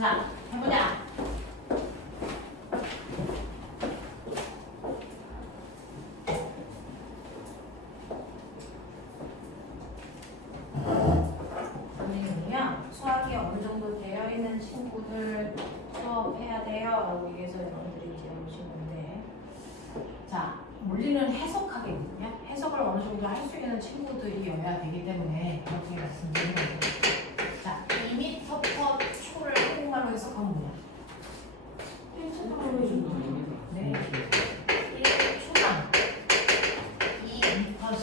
자, 해보자. 선생님이요, 수학이 어느 정도 되어 있는 친구들 수업해야 돼요 라고 얘기해서 여러분들이 이제 오시는데, 자, 물리는 해석하겠거든요. 해석을 어느 정도 할 수 있는 친구들이어야 되기 때문에 이렇게 말씀드리는 거예요. 자, 2m/초를 한국말로 해석하면 뭐야? 1초당. 네. 1초당 2m씩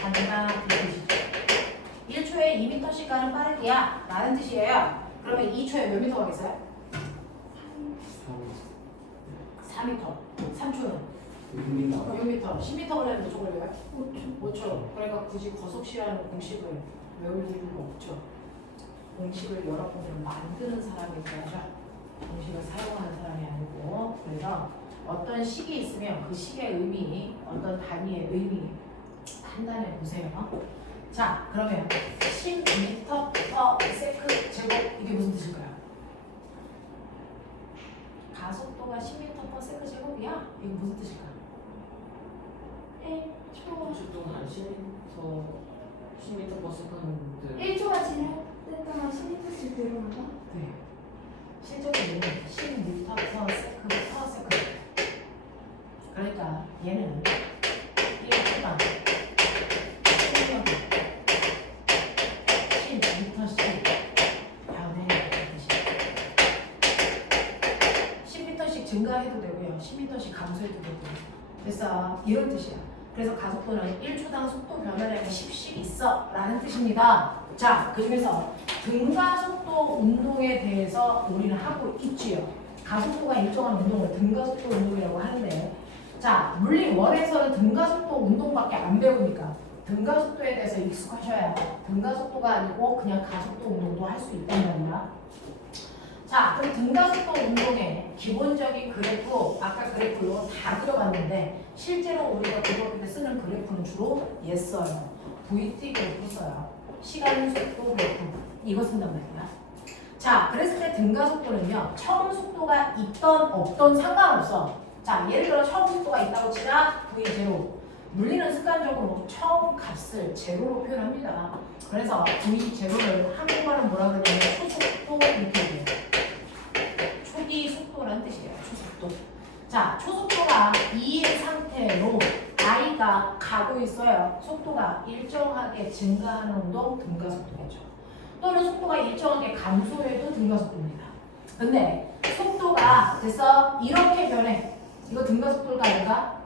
간다 그 뜻이죠. 1초에 2m씩 가는 빠르기야 라는 뜻이에요. 그러면 2초에 몇 미터 가겠어요? 4m. 3초는? 6m. 10m 걸리는 몇 초 걸려요? 5초. 그러니까 굳이 거속시라는 공식을 외울 이유가 없죠. 공식을 여러분들 만드는 사람이 있어야죠. 공식을 사용하는 사람이 아니고. 그래서 어떤 식이 있으면 그 식의 의미, 어떤 단위의 의미 판단해 보세요. 자, 그러면 10m/s 제곱 이게 무슨 뜻일까요? 가속도가 10m/s 제곱이야? 이게 무슨 뜻일까요? 1초 동안 10m/s 1초가 지날 때 동안 10m씩 들어간다? 네. 실제로는 10m/s. 그러니까 얘는 1초당 10m씩 변해야 뜻이에요. 10m씩 증가해도 되고요. 10m씩 감소해도 되고요. 그래서 이런 뜻이야. 그래서 가속도는 1초당 속도 변화량이 10씩 있어 라는 뜻입니다. 자, 그 중에서 등가속도 운동에 대해서 우리는 하고 있지요. 가속도가 일정한 운동을 등가속도 운동이라고 하는데, 자, 물리 1에서는 등가속도 운동밖에 안 배우니까 등가속도에 대해서 익숙하셔야 등가속도가 아니고 그냥 가속도 운동도 할 수 있단 말이야. 자, 그럼 등가속도 운동의 기본적인 그래프, 아까 그래프로 다 그려봤는데 실제로 우리가 그걸 때 쓰는 그래프는 주로 써요. VT 그래프 써요. 시간 속도 그래프 이거 쓴단 말이야. 자, 그랬을 때 등가속도는요, 처음 속도가 있던 없던 상관없어. 자, 예를 들어 처음 속도가 있다고 치자 V0. 물리는 습관적으로 처음 값을 제로로 표현합니다. 그래서 V0를 한국말은 뭐라 그러냐면 초속도 이렇게 해요. 초기 속도라는 뜻이에요. 초속도. 자, 초속도가 2인 상태로 i가 가고 있어요. 속도가 일정하게 증가하는 운동 등가속도겠죠. 또는 속도가 일정하게 감소해도 등가속도입니다. 근데 속도가 됐어 이렇게 변해. 이거 등가속도일까 아닌가?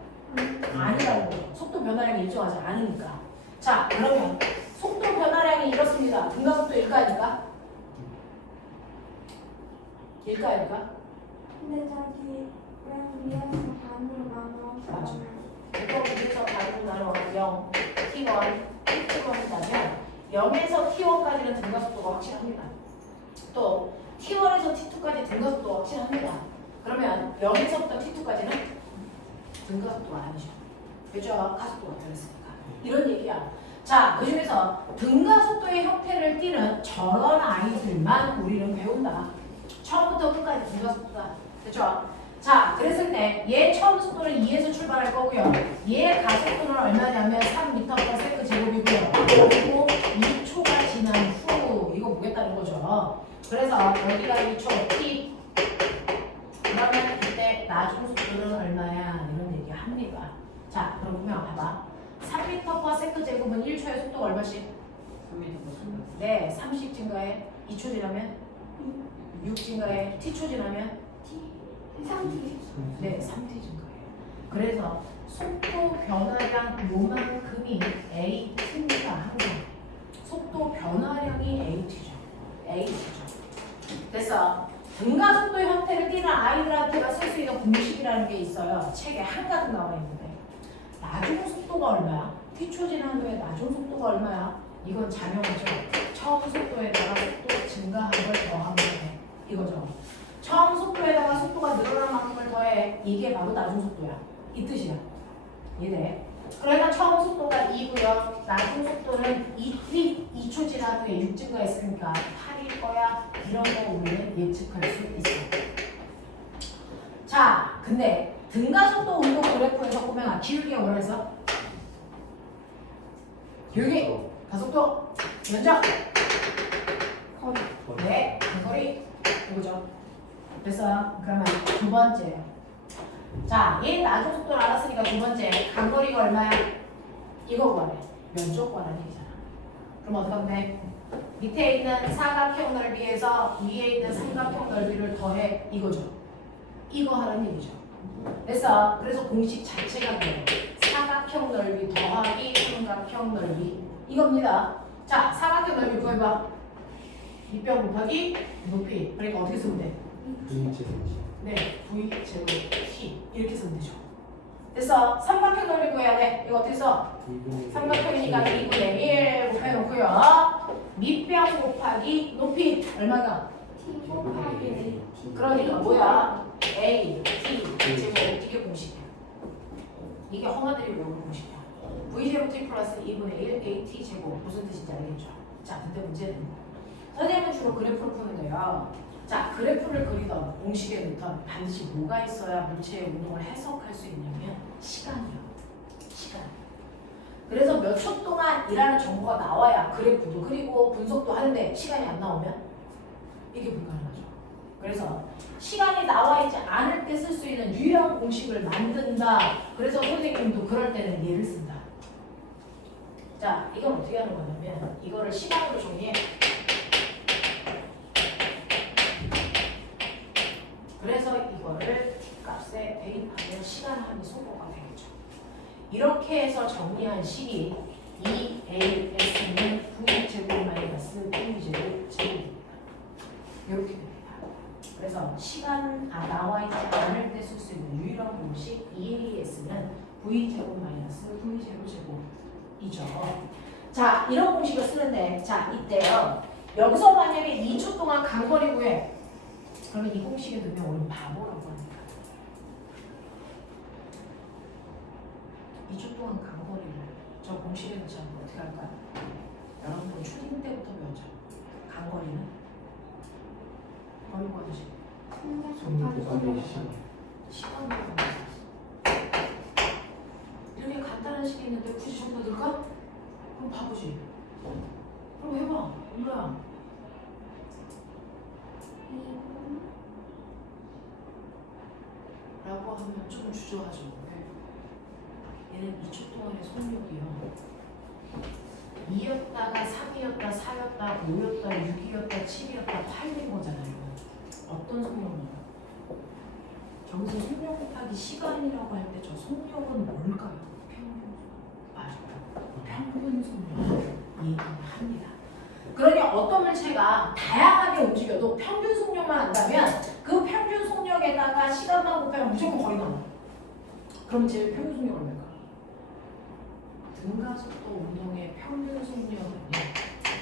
아니라는 거죠. 속도 변화량이 일정하지 않으니까. 자, 그러면 속도 변화량이 이렇습니다. 등가속도일까 아닐까? 일까 아닐까? 근데 자기 왜 위에서 반으로 나눠? 맞아. 이거 위에서 반으로 나눠 0, T1, T2가 있다면 0에서 T1까지는 등가속도가 확실합니다. 또 T1에서 T2까지 등가속도가 확실합니다. 그러면 0에서부터 T2까지는 등가속도가 아니죠. 그죠? 가속도가 변했으니까. 이런 얘기야. 자, 그 중에서 등가속도의 형태를 띠는 저런 아이들만 우리는 배운다. 처음부터 끝까지 등가속도다. 그죠? 자, 그랬을 때 얘 처음 속도는 2에서 출발할 거고요. 얘 가속도는 얼마냐면 3m/s 제곱이고요. 그리고 2초가 지난 후 이거 보겠다는 거죠. 그래서 여기가 2초 t. 그러면 이때 나중 속도는 얼마야? 이런 얘기 합니다. 자, 그럼 보면 봐봐. 3m/s 제곱은 1초의 속도가 얼마씩? 3m/s 네, 3씩 증가해. 2초 지나면 6 증가해. t초 지나면 3T. 네, 3t 증가해요. 그래서 속도 변화량 요만큼이 at입니다. 항상 속도 변화량이 at죠. 그래서 등가속도 형태를 띠는 아이들한테가 쓸 수 있는 공식이라는 게 있어요. 책에 한가득 나와 있는데 나중 속도가 얼마야? t초 지난 후에 나중 속도가 얼마야? 이건 자명하죠. 처음 속도에다가 속도 증가한 걸 더하면 돼. 이거죠. 처음 속도에다가 속도가 늘어난 만큼을 더해. 이게 바로 나중 속도야. 이 뜻이야. 이래. 그러니까 처음 속도가 2고요. 나중 속도는 2t 2초 지난 후에 6 증가했으니까 8일 거야. 이런 거 우리는 예측할 수 있어. 자, 근데 등가속도 운동 그래프에서 보면 기울기가 뭐라 했어? 기울기, 가속도, 면적. 거리. 네, 거리. 이거죠. 그래서 그러면 두 번째예요. 자, 얘 낮은 속도를 알았으니까 두 번째 간거리가 얼마야? 이거 구하래. 면적 구하라는 얘기잖아. 그럼 어떡하면 돼? 밑에 있는 사각형 넓이에서 위에 있는 삼각형 넓이를 더해 이거죠. 이거 하라는 얘기죠. 그래서 공식 자체가 돼요. 사각형 넓이 더하기 삼각형 넓이 이겁니다. 자, 사각형 넓이 구해봐. 밑변 곱하기 높이. 그러니까 어떻게 쓰면 돼? 네, V 제곱 T 이렇게 쓰면 되죠. 됐어. 삼각형 넓이 구해야 돼. 이거 어떻게 써? 삼각형이니까 2분의 1 곱해놓고요. 밑변 곱하기 높이 얼마가? T 곱하기 그러니까 뭐야? A, T 제곱 이게 공식이야. 이게 헝아들이 외우는 공식이야. V 제곱 T 플러스 2분의 1 AT 제곱 무슨 뜻인지 알겠죠? 자, 근데 문제는 선생님은 주로 그래프를 푸는데요. 자, 그래프를 그리던 공식에 넣던 반드시 뭐가 있어야 물체의 운동을 해석할 수 있냐면 시간이요. 시간. 그래서 몇 초 동안 이라는 정보가 나와야 그래프도 그리고 분석도 하는데 시간이 안 나오면 이게 불가능하죠. 그래서 시간이 나와 있지 않을 때 쓸 수 있는 유일한 공식을 만든다. 그래서 선생님도 그럴 때는 얘를 쓴다. 자, 이건 어떻게 하는 거냐면 이거를 시간으로 정리해. 그래서 이거를 t값에 대입하면 시간함이 소모가 되겠죠. 이렇게 해서 정리한 식이 2AS는 V제곱 마이너스 V제곱 제곱입니다. 이렇게 됩니다. 그래서 시간 나와 있지 않을 때 쓸 수 있는 유일한 공식 2AS는 V제곱 마이너스 V제곱 제곱이죠. 자, 이런 공식을 쓰는데 자, 이때요. 여기서 만약에 2초 동안 간거리 구해. 그러면 이 공식에 넣으면 우리는 바보라고 합니다. 2초 동안 간거리를 저 공식에 넣지 않고 어떻게 할까요? 여러분들 초딩 때부터 배웠죠. 간거리는 거리 구하듯이 시간으로 이렇게 간단한 식이 있는데 굳이 저기다 넣을까? 그럼 바보지. 그럼 해봐. 얼마야? 2분 라고 하면 좀 주저하죠. 얘는 2초 동안의 속력이요. 2였다가 3이었다, 4였다, 5였다, 6이었다, 7이었다, 8인 거잖아요. 어떤 속력이요? 여기서 속력 곱하기 시간이라고 할 때 저 속력은 뭘까요? 평균. 맞아요. 평균 속력을 얘기합니다. 그러니 어떤 물체가 다양하게 움직여도 평균 속력만 안다면 그 평균 속력에다가 시간만 곱하면 무조건 거리 나와. 그럼 제일 평균 속력 얼마일까? 등가속도 운동의 평균 속력은요.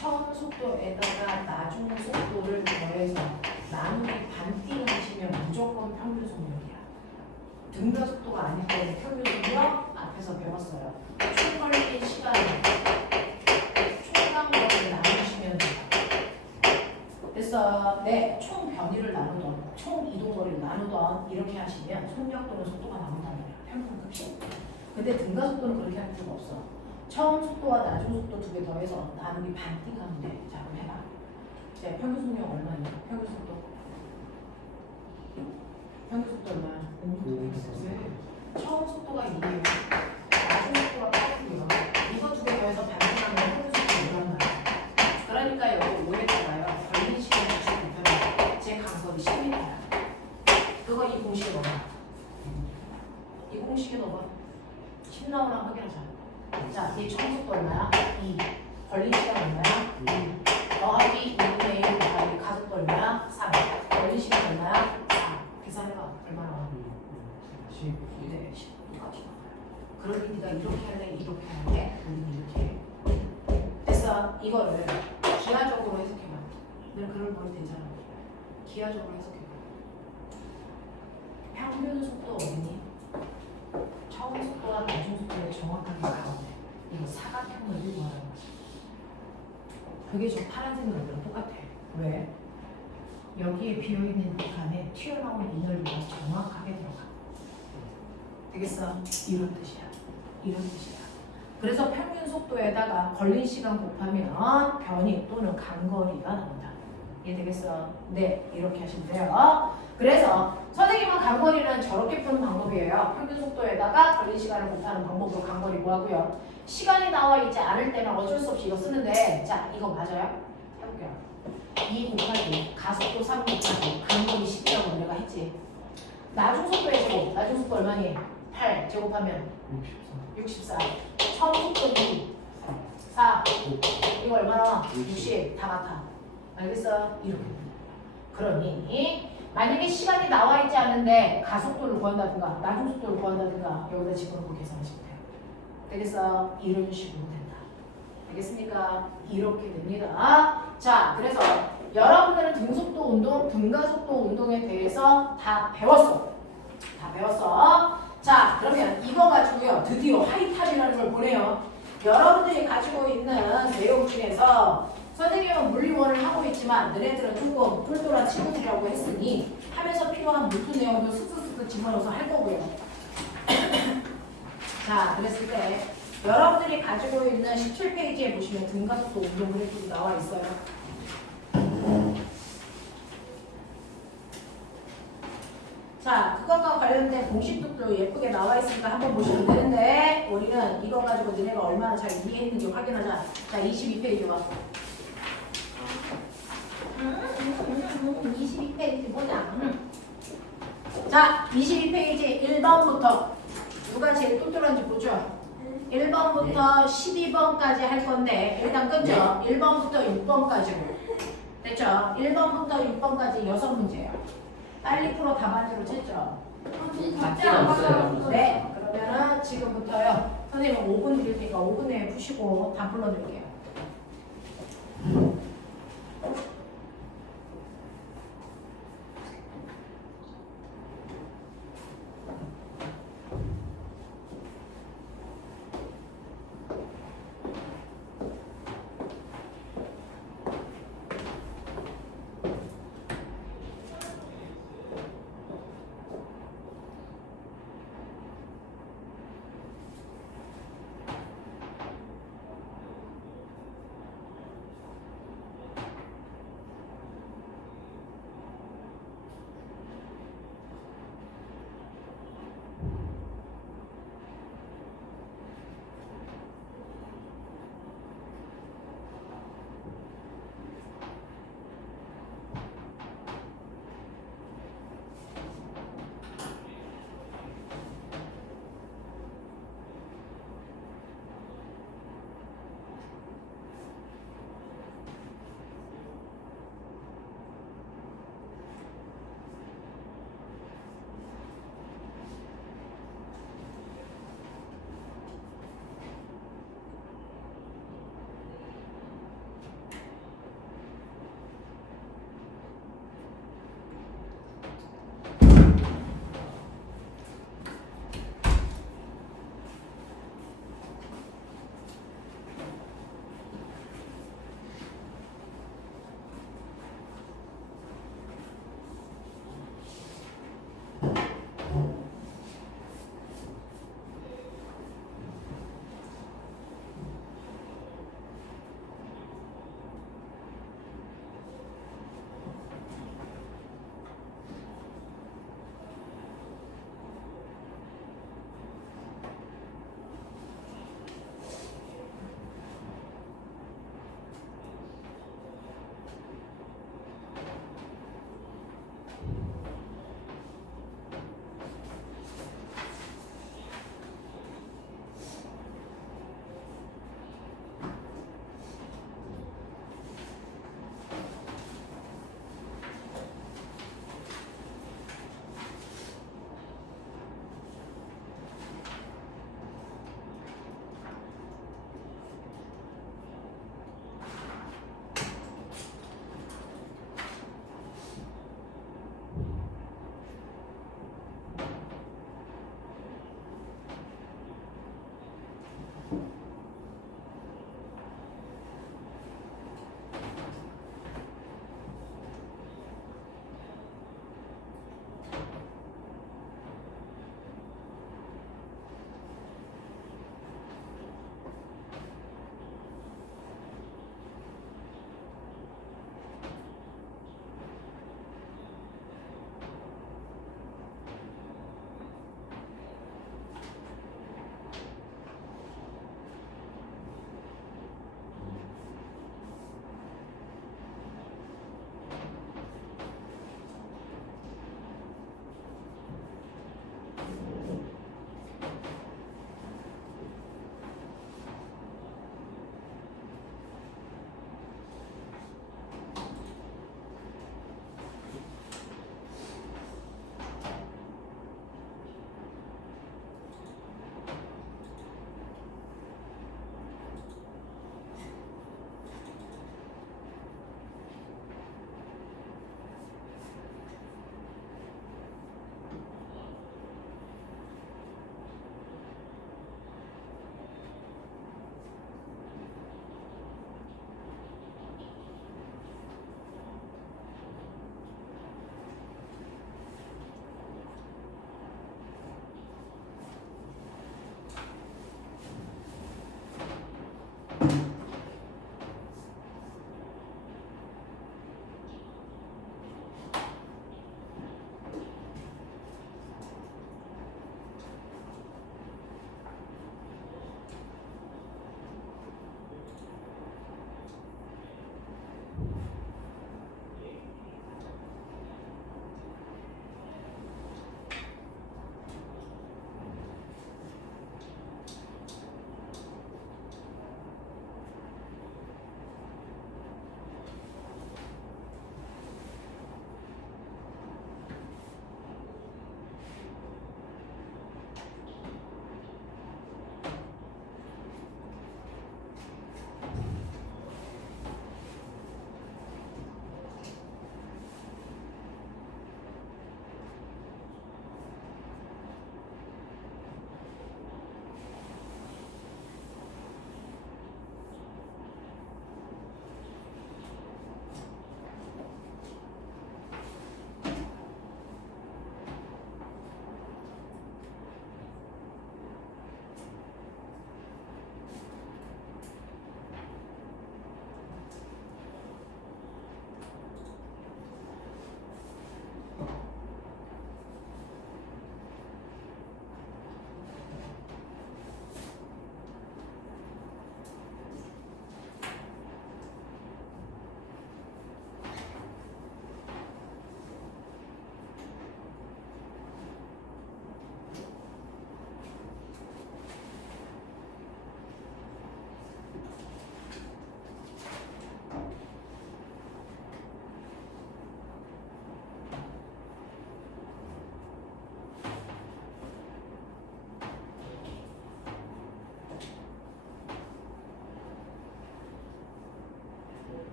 처음 속도에다가 나중 속도를 더해서 나누기 반띵 하시면 무조건 평균 속력이야. 등가속도가 아닐 때는 평균 속력 앞에서 배웠어요. 총 걸린 시간 총간 거리를 나누시면 돼요. 그래서 총 변이를 나누던 총 이동 거리를 나누던 이렇게 하시면 속력 또는 속도가 나온단 말이야. 평균 값이. 근데 등가속도는 그렇게 할 필요가 없어. 처음 속도와 나중 속도 두 개 더해서 나누기 반띵하면 돼. 자, 그럼 해봐. 이제 평균 속력 얼마냐? 평균 속도. 평균 속도 얼마야? 왜? 처음 속도가 2예요. 나중 속도가 8이에요. 이거 두 개 더해서 반띵하면 평균 속도 얼마나? 그러니까 여기 5에다가요. 걸린 시간 주식 곱하면 제 간거리 10m야. 그거 이 공식에 넣어봐. 이 공식에 넣어봐. 10 나오나 확인하자. 자, 이 처음 속도 얼마야? 2. 걸린 시간 얼마야? 2. 더하기 2분의 1 곱하기 가속도 얼마야? 3. 걸린 시간 얼마야? 4. 계산해봐. 얼마 나와? 10. 네, 10. 똑같이 나와요. 그러니 네가 이렇게 할래? 이렇게 할래? 우리는 이렇게 해. 그래서 이거를 기하적으로 해석해봐. 늘 그럴 거면 되잖아. 기하적으로 해석해봐. 평균 속도 어디니? 처음 속도와 나중 속도를 정확하게 가운데. 이거 사각형을 말하는 거지. 그게 저 파란색 연도랑 똑같아. 왜? 여기에 비어있는 칸에 튀어나온 인열비가 정확하게 들어가. 되겠어? 이런 뜻이야. 이런 뜻이야. 그래서 평균 속도에다가 걸린 시간 곱하면 변이 또는 간거리가 나온다. 이해되겠어? 네, 이렇게 하시면 돼요. 그래서 선생님은 간거리는 저렇게 푸는 방법이에요. 평균 속도에다가 걸린 시간을 곱하는 방법으로 간거리 구하고요. 시간이 나와 있지 않을 때는 어쩔 수 없이 이거 쓰는데, 자, 이거 맞아요? 해볼게요. 2 곱하기 가속도 3 곱하기 간거리 10이라고 내가 했지. 나중 속도의 제곱, 나중 속도 얼마니? 8 제곱하면 64. 처음 속도는 2, 4, 이거 얼마나? 60. 다 같아. 알겠어? 이렇게. 그러니 만약에 시간이 나와 있지 않은데 가속도를 구한다든가 나중 속도를 구한다든가 여기다 집어넣고 계산하시면 돼요. 되겠어? 이런 식으로 된다. 알겠습니까? 이렇게 됩니다. 자, 그래서 여러분들은 등속도 운동, 등가속도 운동에 대해서 다 배웠어. 다 배웠어. 자, 그러면 이거 가지고요. 드디어 하이탑이라는 걸 보내요. 여러분들이 가지고 있는 내용 중에서 선생님은 물리원을 하고 있지만 너네들은 조금 똘똘한 친구들이라고 했으니 하면서 필요한 물품 내용도 쓱쓱쓱 집어넣어서 할 거고요. 자, 그랬을 때 여러분들이 가지고 있는 17페이지에 보시면 등가속도 운동 그래프도 나와 있어요. 자, 그것과 관련된 공식도 예쁘게 나와 있으니까 한번 보시면 되는데 우리는 이거 가지고 너네가 얼마나 잘 이해했는지 확인하자. 자, 22페이지 와. 22페이지 보자. 자, 22페이지 1번부터 누가 제일 똘똘한지 보죠. 1번부터 12번까지 할 건데 일단 끊죠. 1번부터 6번까지고 됐죠? 1번부터 6번까지 6문제예요. 빨리 풀어 답안지로 쳤죠? 답지 안 받아요. 네, 그러면은 지금부터요. 선생님 5분 드릴 테니까 5분 내에 푸시고 다 불러드릴게요.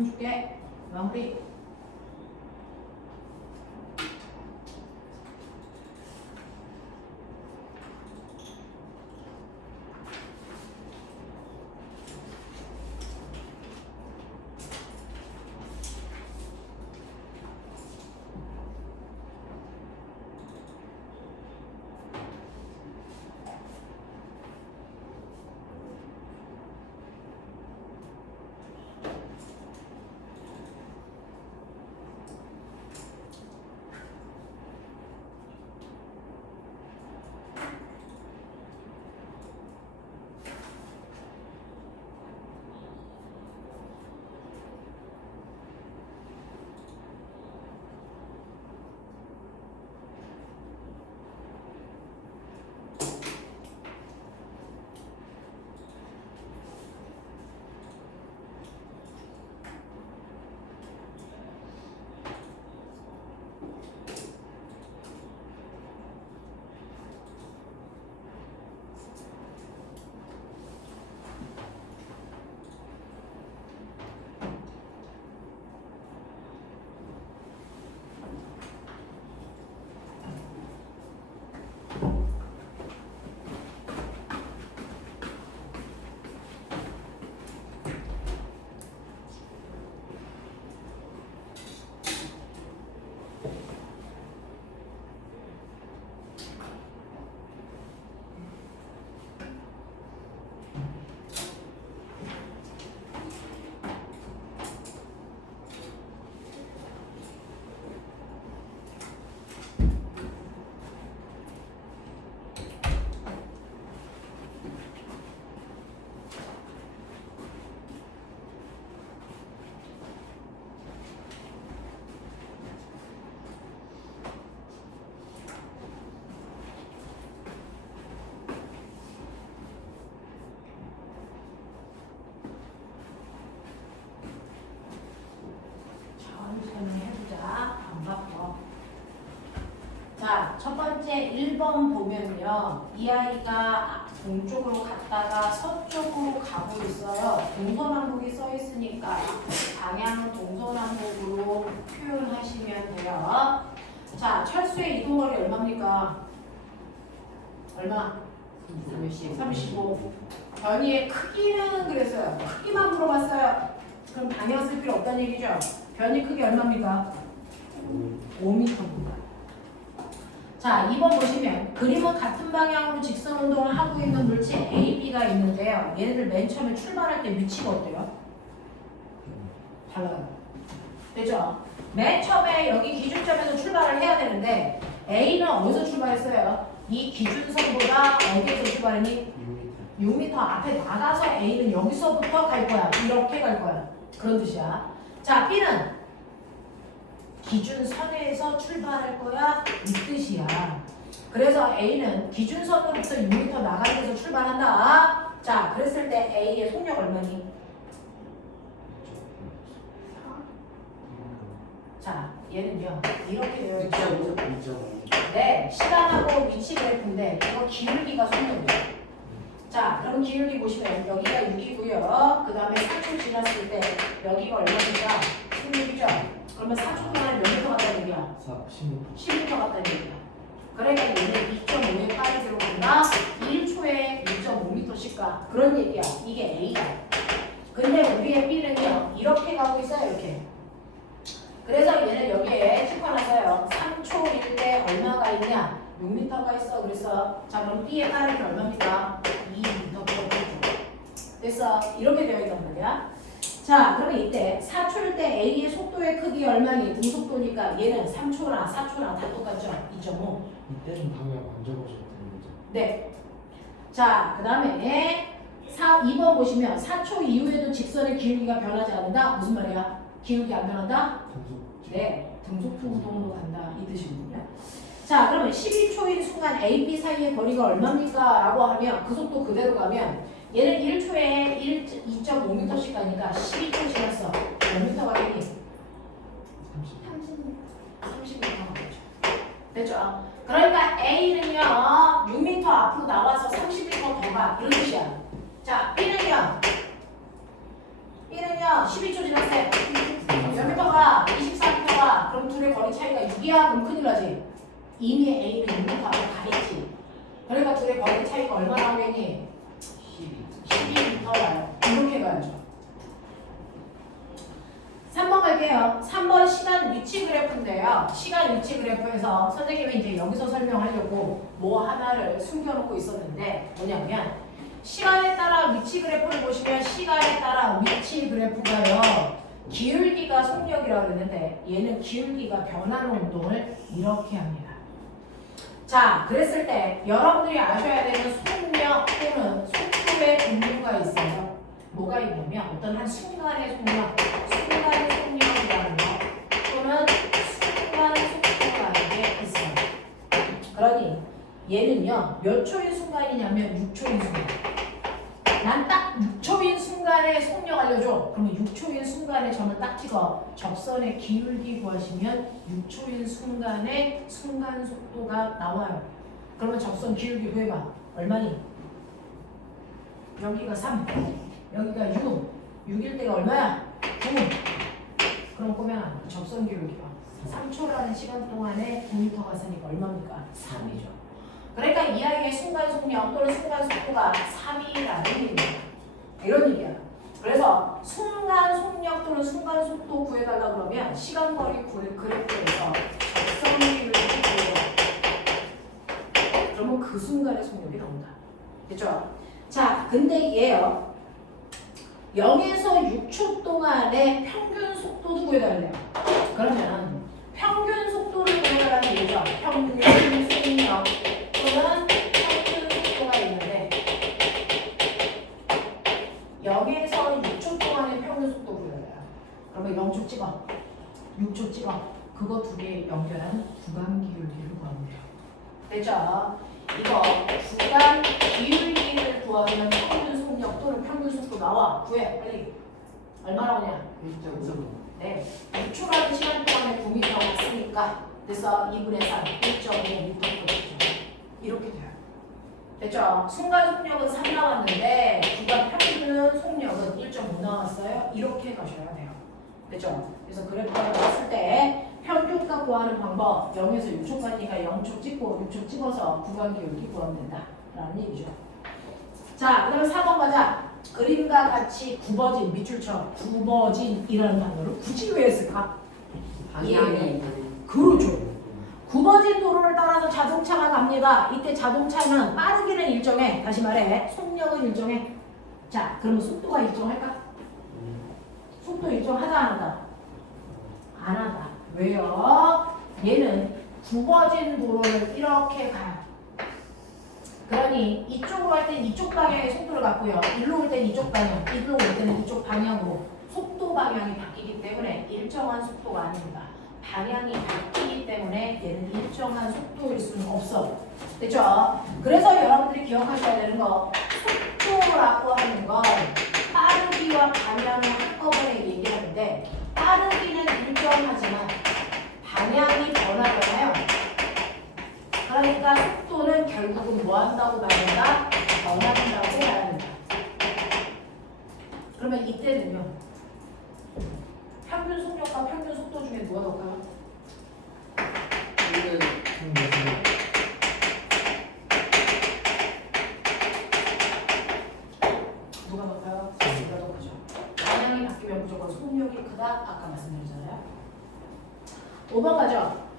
이름 줄게. 마무리. 자, 첫 번째 1번 보면요. 이 아이가 동쪽으로 갔다가 서쪽으로 가고 있어요. 동서남북이 써 있으니까 방향 동서남북으로 표현하시면 돼요. 자, 철수의 이동거리 얼마입니까? 얼마? 35. 변이의 크기는 그랬어요. 크기만 물어봤어요. 그럼 방향 쓸 필요 없다는 얘기죠? 변이 크기 얼마입니까? 5m입니다. 자, 2번 보시면 그림은 같은 방향으로 직선 운동을 하고 있는 물체 A, B가 있는데요. 얘네들 맨 처음에 출발할 때 위치가 어때요? 달라요. 되죠? 맨 처음에 여기 기준점에서 출발을 해야 되는데 A는 어디서 출발했어요? 이 기준선보다 어디에서 출발했니? 6m 앞에 나가서 A는 여기서부터 갈 거야. 이렇게 갈 거야. 그런 뜻이야. 자, B는 기준선에서 출발할 거야. 이 뜻이야. 그래서 A는 기준선으로부터 6m 나가는 데서 출발한다. 자, 그랬을 때 A의 속력 얼마니? 자, 얘는요. 이렇게 되어 있죠. 네, 시간하고 위치 그래프인데 이거 기울기가 속력이에요. 자, 그럼 기울기 보시면 여기가 6이고요. 그 다음에 4초 지났을 때 여기가 얼마니까? 16이죠. 그러면 4초 동안에 몇 미터 갔다는 얘기야? 10미터 갔다는 얘기야. 그러니까 얘는 2.5에 빨리 들어간다. 1초에 2.5m씩 가. 그런 얘기야. 이게 A가. 근데 우리의 B는요. 이렇게 가고 있어요. 이렇게. 그래서 얘는 여기에 짚어놨어요. 3초일 때 얼마가 있냐? 6m가 있어. 그래서 자, 그럼 B의 빠르기 얼마입니까? 2m 됐어. 이렇게 되어 있단 말이야. 자, 그러면 이때 4초일 때 A의 속도의 크기 얼마니? 등속도니까 얘는 3초랑 4초랑 다 똑같죠? 2.5. 이때는 방향 안 적어줘도 되는 거죠? 네. 자, 그 다음에 2번 보시면 4초 이후에도 직선의 기울기가 변하지 않는다? 무슨 말이야? 기울기 안 변한다? 등속. 네. 등속도 우동으로 간다. 이 뜻이거든요. 자, 그러면 12초인 순간 A, B 사이의 거리가 얼마입니까? 라고 하면 그 속도 그대로 가면 얘는 1초에 2.5m씩 가니까 12초 지났어. 몇 미터가 되니? 30m가 되죠. 됐죠? 그러니까 A는요 6m 앞으로 나와서 30m 더 가. 이런 뜻이야. 자, B는요 12초 지났어요. 나와. 그럼 둘의 거리 차이가 6이야? 그럼 큰일 나지. 이미 A는 6m 앞에 가 있지. 그러니까 둘의 거리 차이가 얼마나 오겠니? 12m 와요. 이렇게 가야죠. 3번 갈게요. 3번 시간 위치 그래프인데요. 시간 위치 그래프에서 선생님이 이제 여기서 설명하려고 뭐 하나를 숨겨놓고 있었는데 뭐냐면 시간에 따라 위치 그래프를 보시면 시간에 따라 위치 그래프가요. 기울기가 속력이라고 그랬는데 얘는 기울기가 변하는 운동을 이렇게 합니다. 자, 그랬을 때 여러분들이 아셔야 되는 속력 또는 속도의 분류가 있어요. 뭐가 있냐면 어떤 한 순간의 속력, 순간의 속력이라는 거 또는 순간 속도라는 게 있어요. 그러니 얘는요 몇 초인 순간이냐면 6초인 순간. 난 딱 6초인 순간에 속력 알려줘. 그러면 6초인 순간에 저는 딱 찍어. 접선의 기울기 구하시면 6초인 순간에 순간 속도가 나와요. 그러면 접선 기울기 구해봐. 얼마니? 여기가 3, 여기가 6. 6일 때가 얼마야? 9. 그럼 보면 접선 기울기가 3초라는 시간 동안에 9m가 쓰니까 얼마입니까? 3이죠. 그러니까 이 아이의 순간 속력 또는 순간 속도가 3이라는 얘기입니다. 이런 얘기야. 그래서 순간 속력 또는 순간 속도 구해달라 그러면 시간거리 그래프에서 접선 기울기 구해라. 그러면 그 순간의 속력이 나온다. 됐죠? 자, 근데 얘요. 0에서 6초 동안의 평균 속도도 구해달래요. 그러면 평균 속도를 구해달라는 얘기죠. 평균 속력 또는 평균 속도가 있는데 0에서 6초 동안의 평균 속도 구해달래요. 그러면 0초 찍어. 6초 찍어. 그거 두 개 연결한 구간 기울기를 구하면 돼요. 됐죠? 이거 구간 기울기를 구하면 평균 속력 또는 평균 속도 나와. 구해 빨리. 얼마 나오냐? 1.5. 네, 6초라는 시간 동안에 9m가 쓰니까 그래서 2분의 3, 1.5m 이렇게 돼요. 됐죠? 순간 속력은 3 나왔는데 구간 평균 속력은 1.5 나왔어요. 이렇게 가셔야 돼요. 됐죠? 그래서 그래프가 나왔을 때 평균값 구하는 방법 0에서 6초까지니까 0초 찍고 6초 찍어서 구간 기울기 구하면 된다라는 얘기죠. 자, 그 다음에 4번 가자. 그림과 같이 굽어진 밑줄처럼 굽어진이라는 단어를 굳이 왜 했을까? 방향이 예. 있는. 그렇죠. 굽어진 도로를 따라서 자동차가 갑니다. 이때 자동차는 빠르기는 일정해. 다시 말해 속력은 일정해. 자, 그러면 속도가 일정할까? 속도 일정하다 안 하다? 안 하다. 왜요? 얘는 굽어진 도로를 이렇게 가요. 그러니 이쪽으로 할 땐 이쪽 방향의 속도를 갖고요. 일로 올 땐 이쪽 방향, 일로 올 때는 이쪽 방향으로 속도 방향이 바뀌기 때문에 일정한 속도가 아닙니다. 방향이 바뀌기 때문에 얘는 일정한 속도일 수는 없어. 됐죠? 그래서 여러분들이 기억하셔야 되는 거 속도라고 하는 건 빠르기와 방향을 한꺼번에 얘기하는데 빠르기는 일정하지만 방향이 변하잖아요. 그러니까 속도는 결국은 뭐 한다고 말한다? 변한다고 말합니다. 그러면 이때는요. 평균 속력과 평균 속도 중에 누가 더 커요? 이는 누가 더 커요? 누가 더 크죠? 방향이 바뀌면 무조건 속력이 크다. 아까 말씀드렸잖아요. 5번 가죠.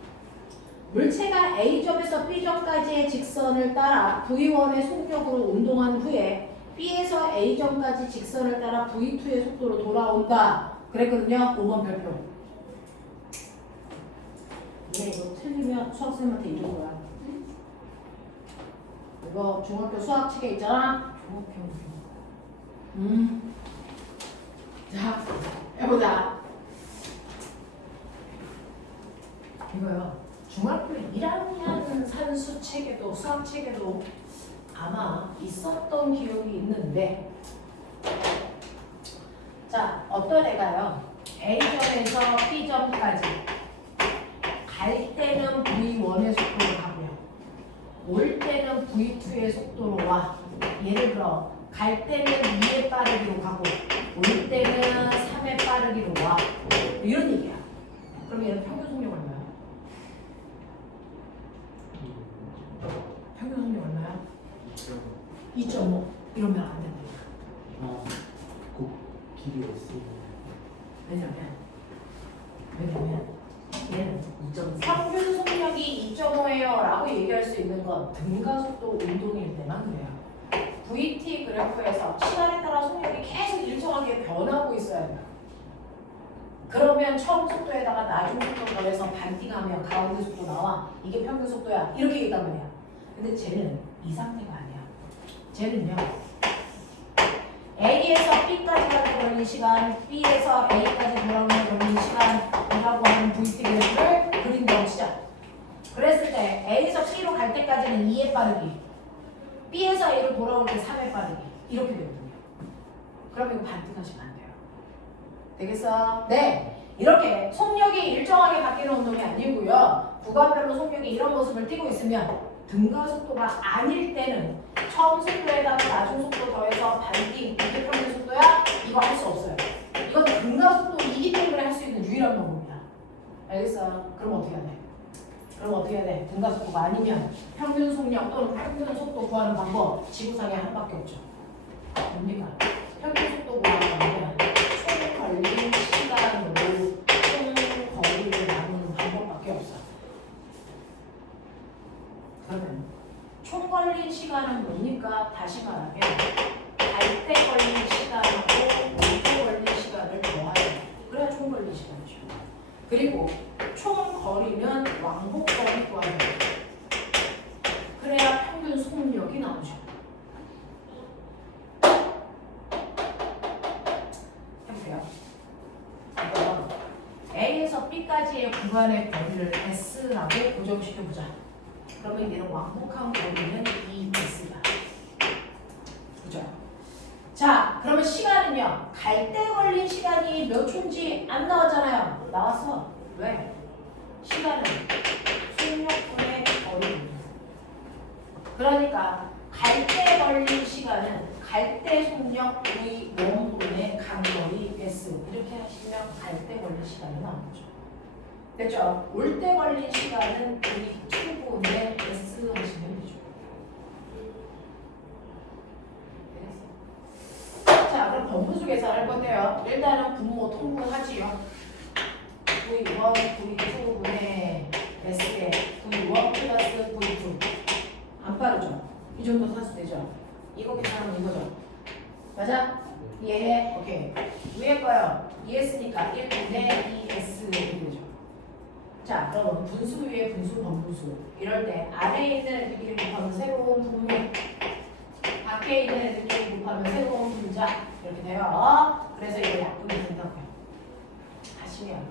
물체가 A점에서 B점까지의 직선을 따라 V1의 속력으로 운동한 후에 B에서 A점까지 직선을 따라 V2의 속도로 돌아온다. 그랬거든요. 5번 별표. 얘 이거 틀리면 수학생한테 이런 거야. 이거 중학교 수학 책에 있잖아. 자, 해보자. 이거요. 중학교 1학년 산수 책에도 수학 책에도 아마 있었던 기억이 있는데, 자, 어떤 애가요? A점에서 B점까지 갈 때는 V1의 속도로 가고요. 올 때는 V2의 속도로 와. 예를 들어 갈 때는 2의 빠르기로 가고 올 때는 3의 빠르기로 와. 이런 얘기야. 그럼 얘는 평균 2.5 이러면 안 된다. 아, 그 길이 S. 왜냐면 얘는 2.4. 평균 속력이 2.5예요 라고 얘기할 수 있는 건 등가속도 운동일 때만 그래요. VT 그래프에서 시간에 따라 속력이 계속 일정하게 변하고 있어야 돼요. 그러면 처음 속도에다가 나중 속도 더해서 반띵하면 가운데 속도 나와. 이게 평균 속도야. 이렇게 얘기한 말이야. 근데 쟤는 이 상태가 아니야. 쟤는요. A에서 B까지 갈 때 걸린 시간, B에서 A까지 돌아오는 걸린 시간이라고 하는 VT 그래프를 그린다고 치자. 그랬을 때 A에서 B로 갈 때까지는 2의 빠르기, B에서 A로 돌아올 때 3의 빠르기 이렇게 되거든요. 그럼 이거 반띵하시면 안 돼요. 되겠어? 네. 이렇게 속력이 일정하게 바뀌는 운동이 아니고요. 구간별로 속력이 이런 모습을 띠고 있으면 등가 속도가 아닐 때는 처음 속도에다가 나중 속도 더해서 반띵, 이게 평균 속도야? 이거 할 수 없어요. 이건 등가 속도이기 때문에 할 수 있는 유일한 방법이야. 알겠어? 그럼 어떻게 해야 돼? 그럼 어떻게 해야 돼? 등가 속도가 아니면 평균 속력 또는 평균 속도 구하는 방법 지구상에 하나밖에 없죠. 뭡니까? 평균 속도 구하는 방법은 총 걸린 시간으로 총 거리를 나누는 방법밖에 없어. 그러면 총 걸린 시간은 뭡니까? 다시 말하면 갈 때 걸린 시간하고 올 때 걸린 시간을 더하여 그래야 총 걸린 시간이죠. 그리고 총 거리는 왕복 거리 구하는 거예요. 그래야 평균 속력이 나오죠. 해볼게요. 이거 A에서 B까지의 구간의 거리를 S라고 고정시켜보자. 그러면 얘는 왕복한 거리는 2S다. 그죠? 자, 그러면 시간은요. 갈 때 걸린 시간이 몇 초인지 안 나왔잖아요. 나왔어. 왜? 시간은 속력분의 거리입니다. 그러니까 갈 때 걸린 시간은 갈 때 속력 V 원분의 간거리 S 이렇게 하시면 갈 때 걸린 시간이 나오죠. 됐죠? 올 때 걸린 시간은 V2분의 S 하시면 되죠. 자, 그럼 번분수 계산할 건데요. 일단은 분모 통분하지요. V1, V2분의 S에 V1 플러스 V2 안 빠르죠? 이 정도 사수 되죠? 이거 계산하면 이거죠? 맞아? 이해해? 오케이. 위에 거요. 이해했으니까 1분의 2S 이렇게 되죠. 자, 그럼 분수 위에 분수 번분수 이럴 때 안에 있는 애들끼리 곱하면 새로운 분모, 밖에 있는 애들끼리 곱하면 새로운 분자 이렇게 돼요. 그래서 이거 약분이 된다고요. 하시면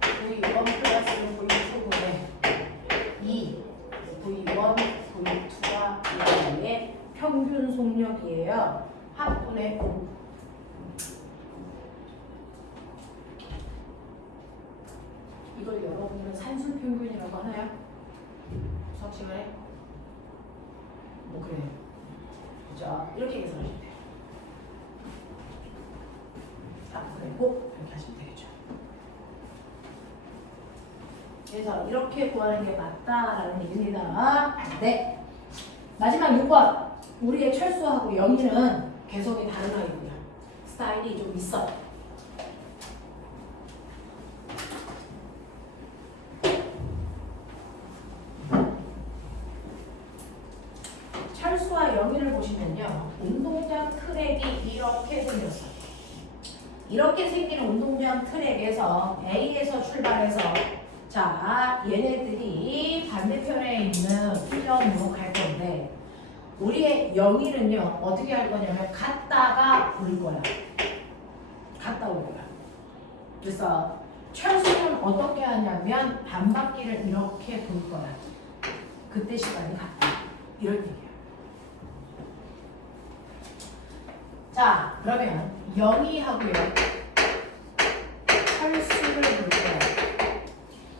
V1 플러스 V2분의 2 V1, V2가 이의 평균 속력이에요. 합분의 5. 이걸 여러분들은 산술 평균이라고 하나요? 수학 시간에? 뭐 그래요. 그죠? 이렇게 계산하시면 돼요. 합분의 5 이렇게 하시면 되겠죠. 그래서 이렇게 구하는 게 맞다라는 얘기입니다. 네. 마지막 6번. 우리의 철수하고 영희는 개성이 다른 아이고요. 스타일이 좀 있어. 철수와 영희를 보시면요. 운동장 트랙이 이렇게 생겼어. 이렇게 생긴 운동장 트랙에서 A에서 출발해서 자, 얘네들이 반대편에 있는 필연으로 갈 건데 우리의 영희는요 어떻게 할 거냐면 갔다가 올 거야. 갔다 올 거야. 그래서 철수는 어떻게 하냐면 반바퀴를 이렇게 돌 거야. 그때 시간이 갔다. 이런 얘기야. 자, 그러면 영희하고요 철수를 볼 거야.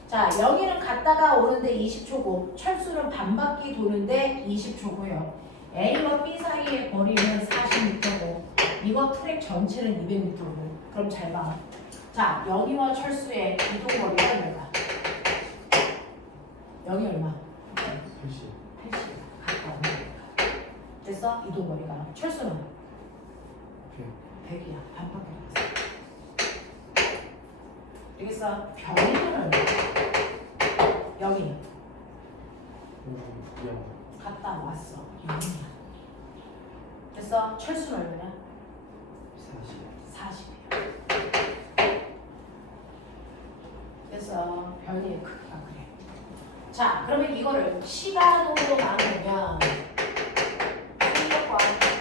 자, 영희는 갔다가 오는데 20초고 철수는 반바퀴 도는데 20초고요. A와 B 사이의 거리는 40m고 이거 트랙 전체는 200m고 그럼 잘 봐. 자, 영희와 철수의 이동 거리가 얼마? 영희 얼마? 80. 80. 가까운 거니까. 됐어? 이동거리가. 철수는 네. 100이야. 반밖에 안 됐어. 되겠어? 병이는 얼마? 0이야. 0. 갔다 왔어. 0이야. 됐어? 철수는 얼마냐? 40. 40이야. 됐어? 변이의 크기가 그래. 자, 그러면 이거를 시간으로 나누면 속력과 속도로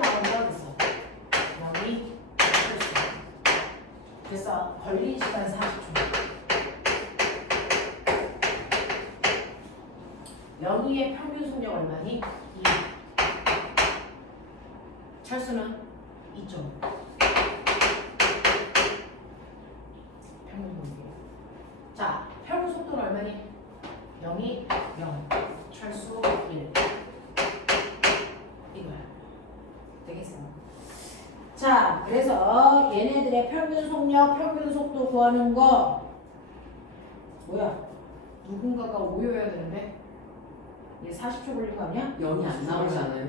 나누면 됐어. 여기 철수. 됐어? 걸린 시간 40초. 여기에 평균 속력 얼마니? 2. 철수는 2점. 평균 속력. 자, 평균 속도는 얼마니? 0이 0. 철수 1. 이거야. 되겠어? 자, 그래서 얘네들의 평균 속력, 평균 속도 구하는 거 뭐야? 누군가가 5여야 되는데? 얘 40초 걸린 거 아니야? 0이 안 나오잖아요.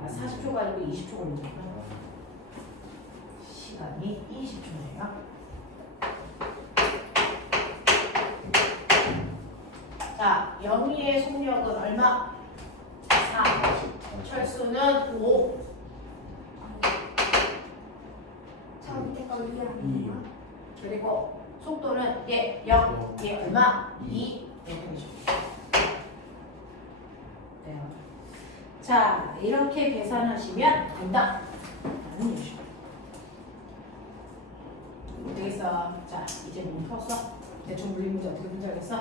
아, 40초가 아니고 20초 걸리잖아. 시간이 20초네요. 자, 영희의 속력은 얼마? 4. 철수는 5. 저기가 우리 아니야? 그리고 속도는 얘 0. 얘 얼마? 2. 이렇게 되죠. 네. 자, 이렇게 계산하시면 된다. 라는 얘기죠. 되겠어. 자, 이제 뭐 풀었어? 대충 물리 문제 어떻게 풀자겠어?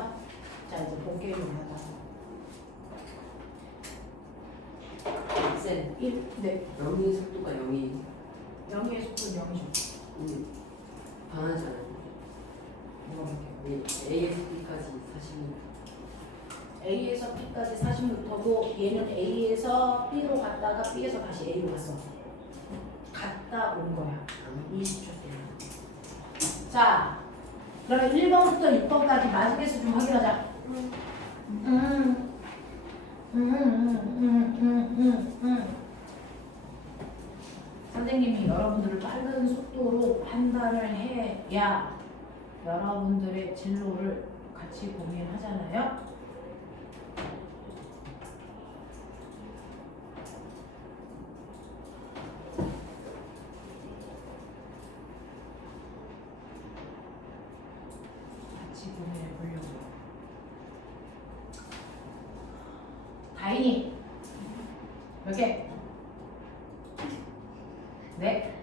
자, 이제 본 게임을 하자. 쌤, 1, 네. 0의 속도가 0이 0의 속도는 0이죠. 변하잖아요. 뭐가 네, A에서 B까지 40m. A에서 B까지 40m고 얘는 A에서 B로 갔다가 B에서 다시 A로 갔어. 갔다 온 거야. 20초 동안. 자, 그러면 1번부터 6번까지 마지막에서 좀 확인하자. 선생님이 여러분들을 빠른 속도로 판단을 해야 여러분들의 진로를 같이 고민하잖아요. 같이 고민해 보려고. 다인이 몇 개? 네?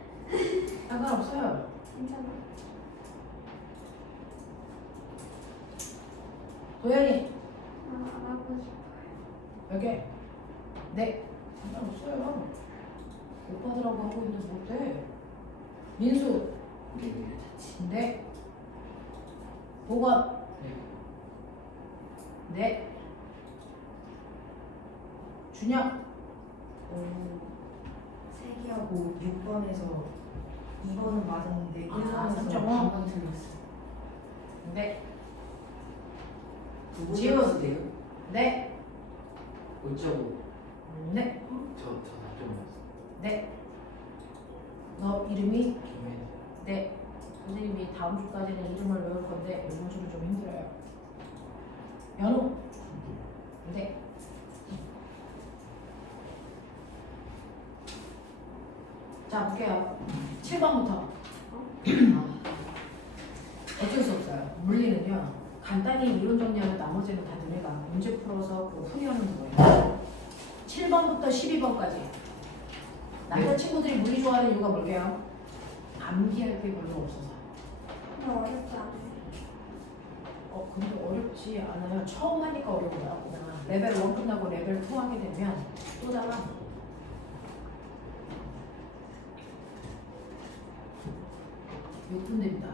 상관없어요. 괜찮아. 도현이 안 하고 싶어. 몇 개? 네? 상관없어요. 오빠들하고 하고 있는데 못해. 민수 네? 보건 네? 준혁 3개하고 6번에서 2번은 맞았는데 아, 1번에서 3.5? 반번 틀렸어. 네? 지원 돼요? 네? 5.5. 네? 저 4점이었어. 네? 너 이름이? 김혜. 네. 선생님이 다음 주까지는 이름을 외울 건데 이번 주는 좀 힘들어요. 연우? 네. 자, 볼게요. 7번부터. 어쩔 수 없어요. 물리는요. 간단히 이론 정리하면 나머지는 다 너네가 문제 풀어서 그거 풀이하는 거예요. 7번부터 12번까지. 남자친구들이 물리 좋아하는 이유가 뭘게요? 암기할 게 별로 없어서. 근데 어렵지 않아. 근데 어렵지 않아요. 처음 하니까 어려워요. 레벨 1 끝나고 레벨 2 하게 되면 또 달라. 6분 됩니다.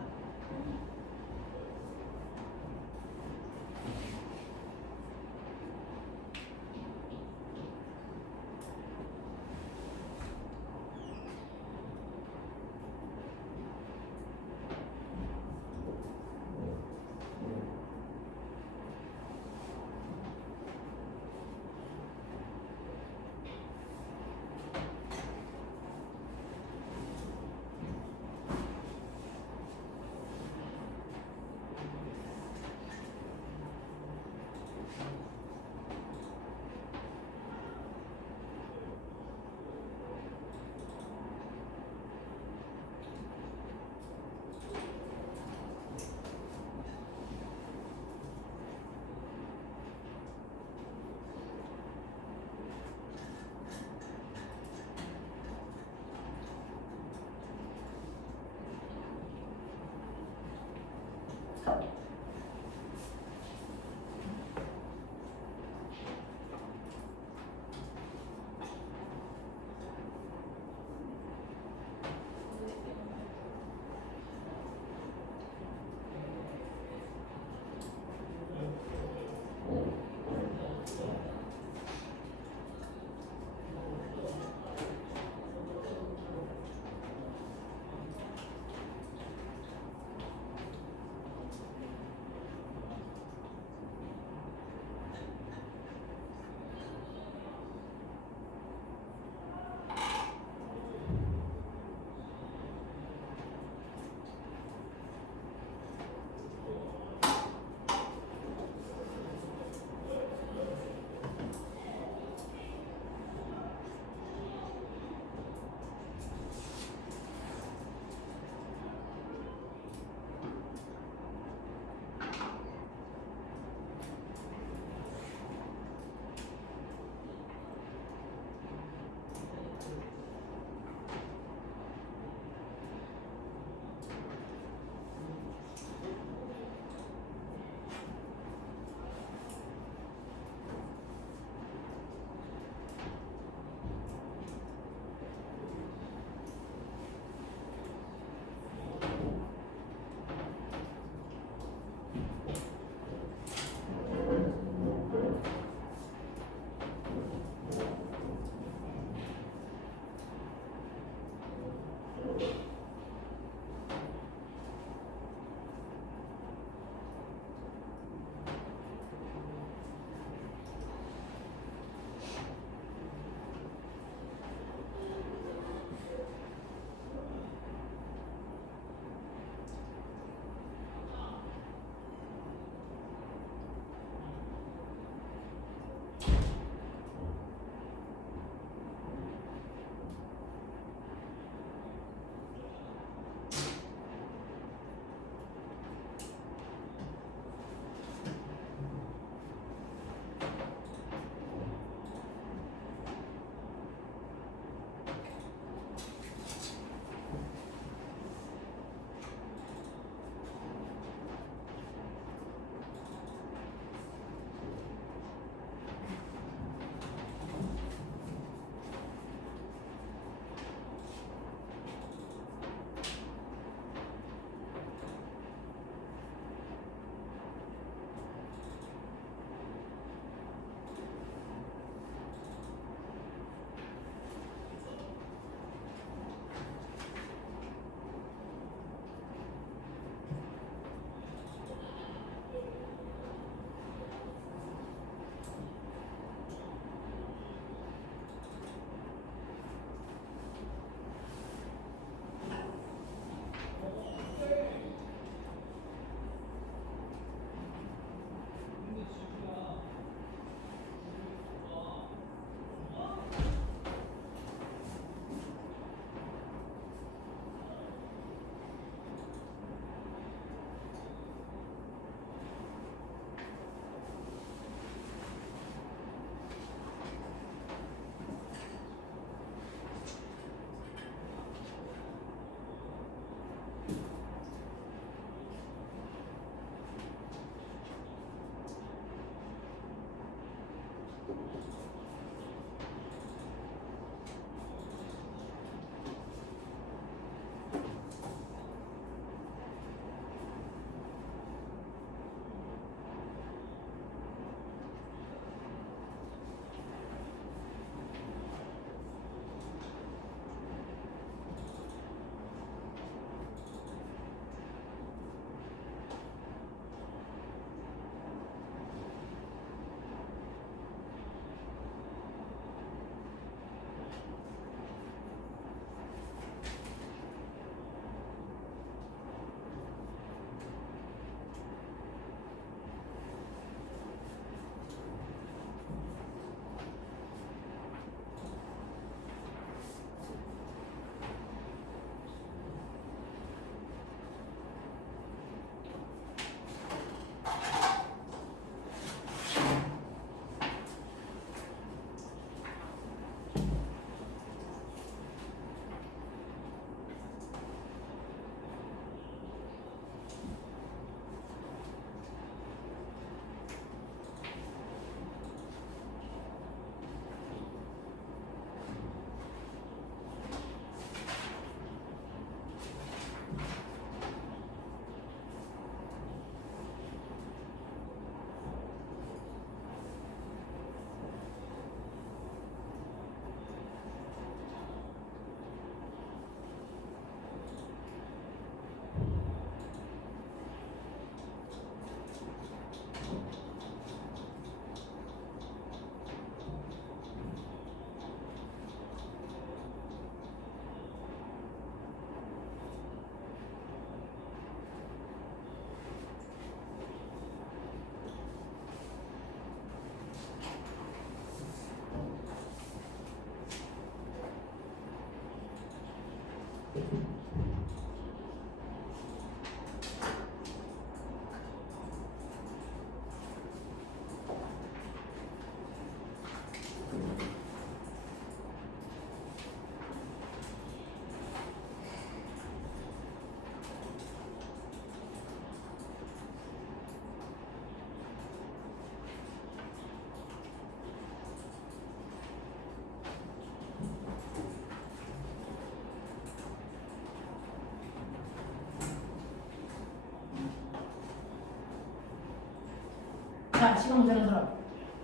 자, 시간 문제는 사람.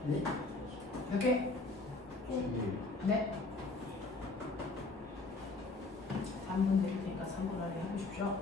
네? 몇 개? 네. 3분 드릴 테니까 3분 안에 해보십시오.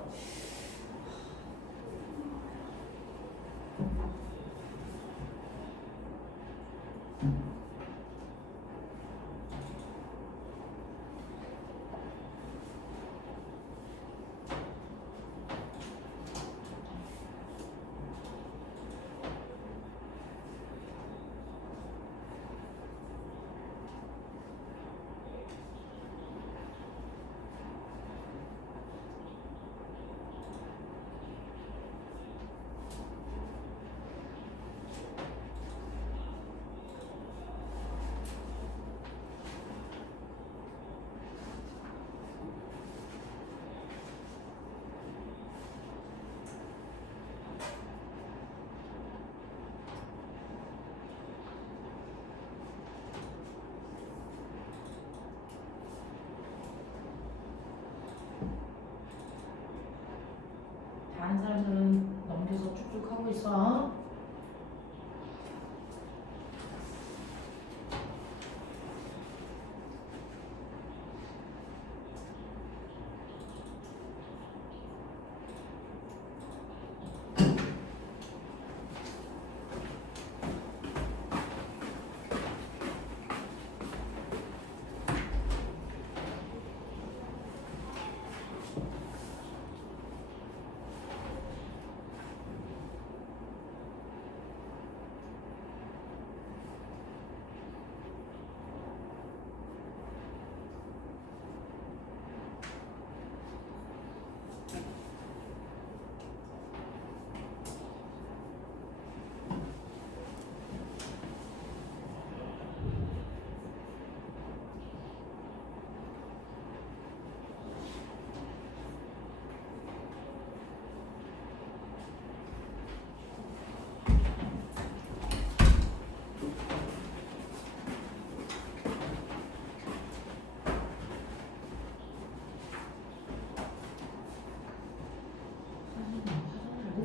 다른 사람들은 넘겨서 쭉쭉 하고 있어.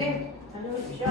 네, 잘 적어주십시오.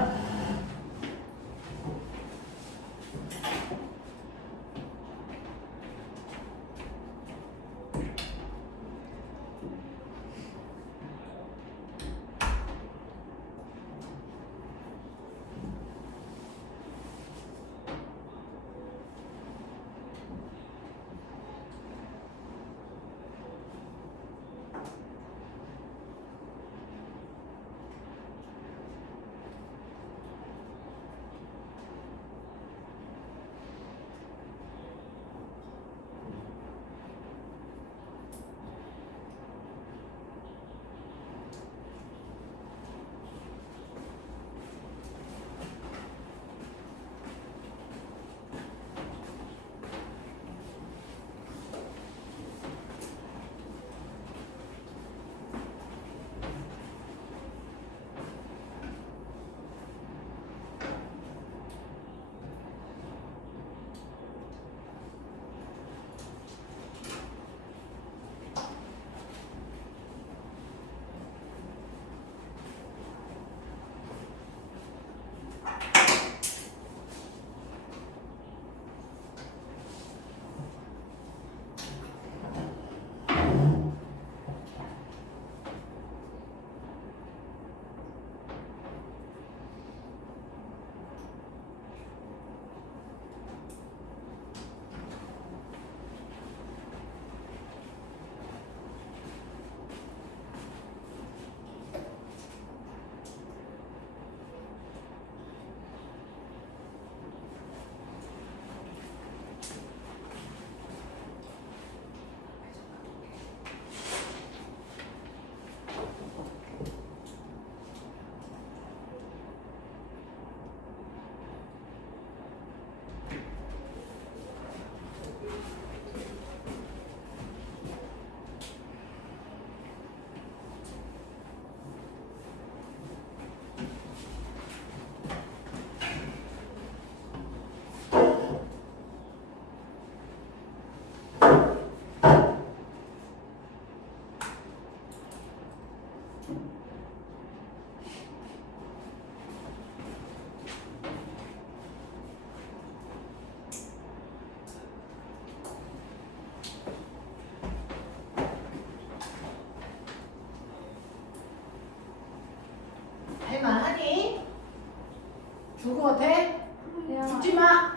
죽을 것 같아? 야. 죽지 마.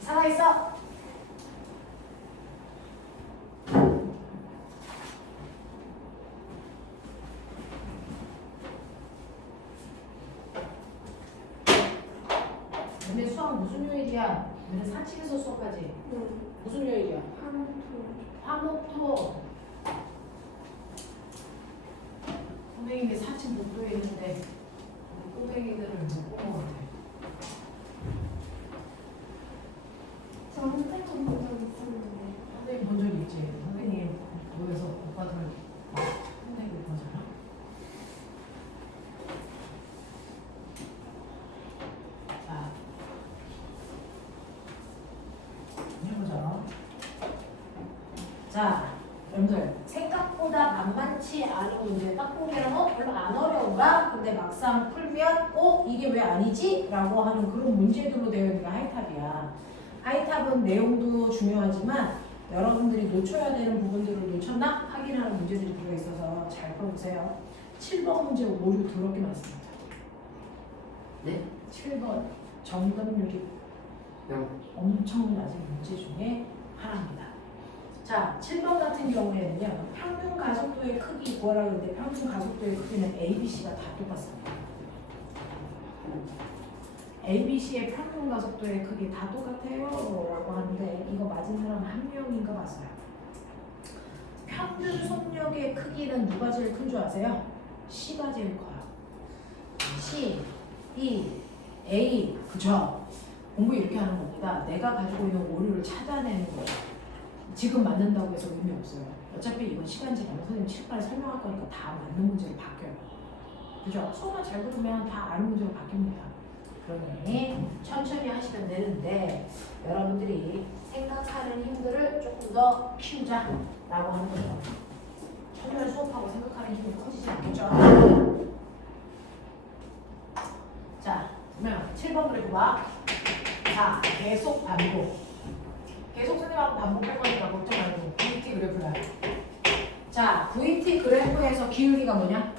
살아있어. 너네 수학 무슨 요일이야? 너네 산책에서 수업하지? 무슨 요일이야? 화목토. 선생님이 사진 목표에 있는데 우리 꼬맹이들을 못 본 것 같아. 저는 태권 본적 있었는데. 선생님 본 적 있지? 선생님 모여서 오빠들 혼내고 그러잖아. 자, 해보자. 자, 여러분들 생각보다 만만치 않은 문제 딱 보기에는 별로 안 어려운가? 근데 막상 풀면 이게 왜 아니지? 라고 하는 그런 문제들로 되어 있는 게 하이탑이야. 하이탑은 내용도 중요하지만 여러분들이 놓쳐야 되는 부분들을 놓쳤나? 확인하는 문제들이 들어있어서 잘 풀어보세요. 7번 문제 오류 더럽게 많습니다. 네? 7번 정답률이 엄청 낮은 문제 중에 하나입니다. 자, 7번 같은 경우에는요. 평균 가속도의 크기 구하라고 하는데 평균 가속도의 크기는 ABC가 다 똑같습니다. ABC의 평균 가속도의 크기 다 똑같아요 라고 하는데 이거 맞은 사람 한 명인가 봤어요. 평균 속력의 크기는 누가 제일 큰 줄 아세요? C가 제일 커요. C, D, A, 그죠? 공부 이렇게 하는 겁니다. 내가 가지고 있는 오류를 찾아내는 거예요. 지금 맞는다고 해서 의미 없어요. 어차피 이건 시간 지나면 선생님 칠판에 설명할 거니까 다 맞는 문제로 바뀌어요. 그죠? 수업만 잘 들으면 다 아는 문제로 바뀝니다. 그러니 천천히 하시면 되는데 여러분들이 생각하는 힘들을 조금 더 키우자라고 하는 거죠. 천천히 수업하고 생각하는 힘이 커지지 않겠죠? 자, 그러면 7번 그래프 봐. 자, 계속 반복. 계속 선생님하고 반복할 거니까 걱정 말고 VT 그래프야. 자, VT 그래프에서 기울기가 뭐냐?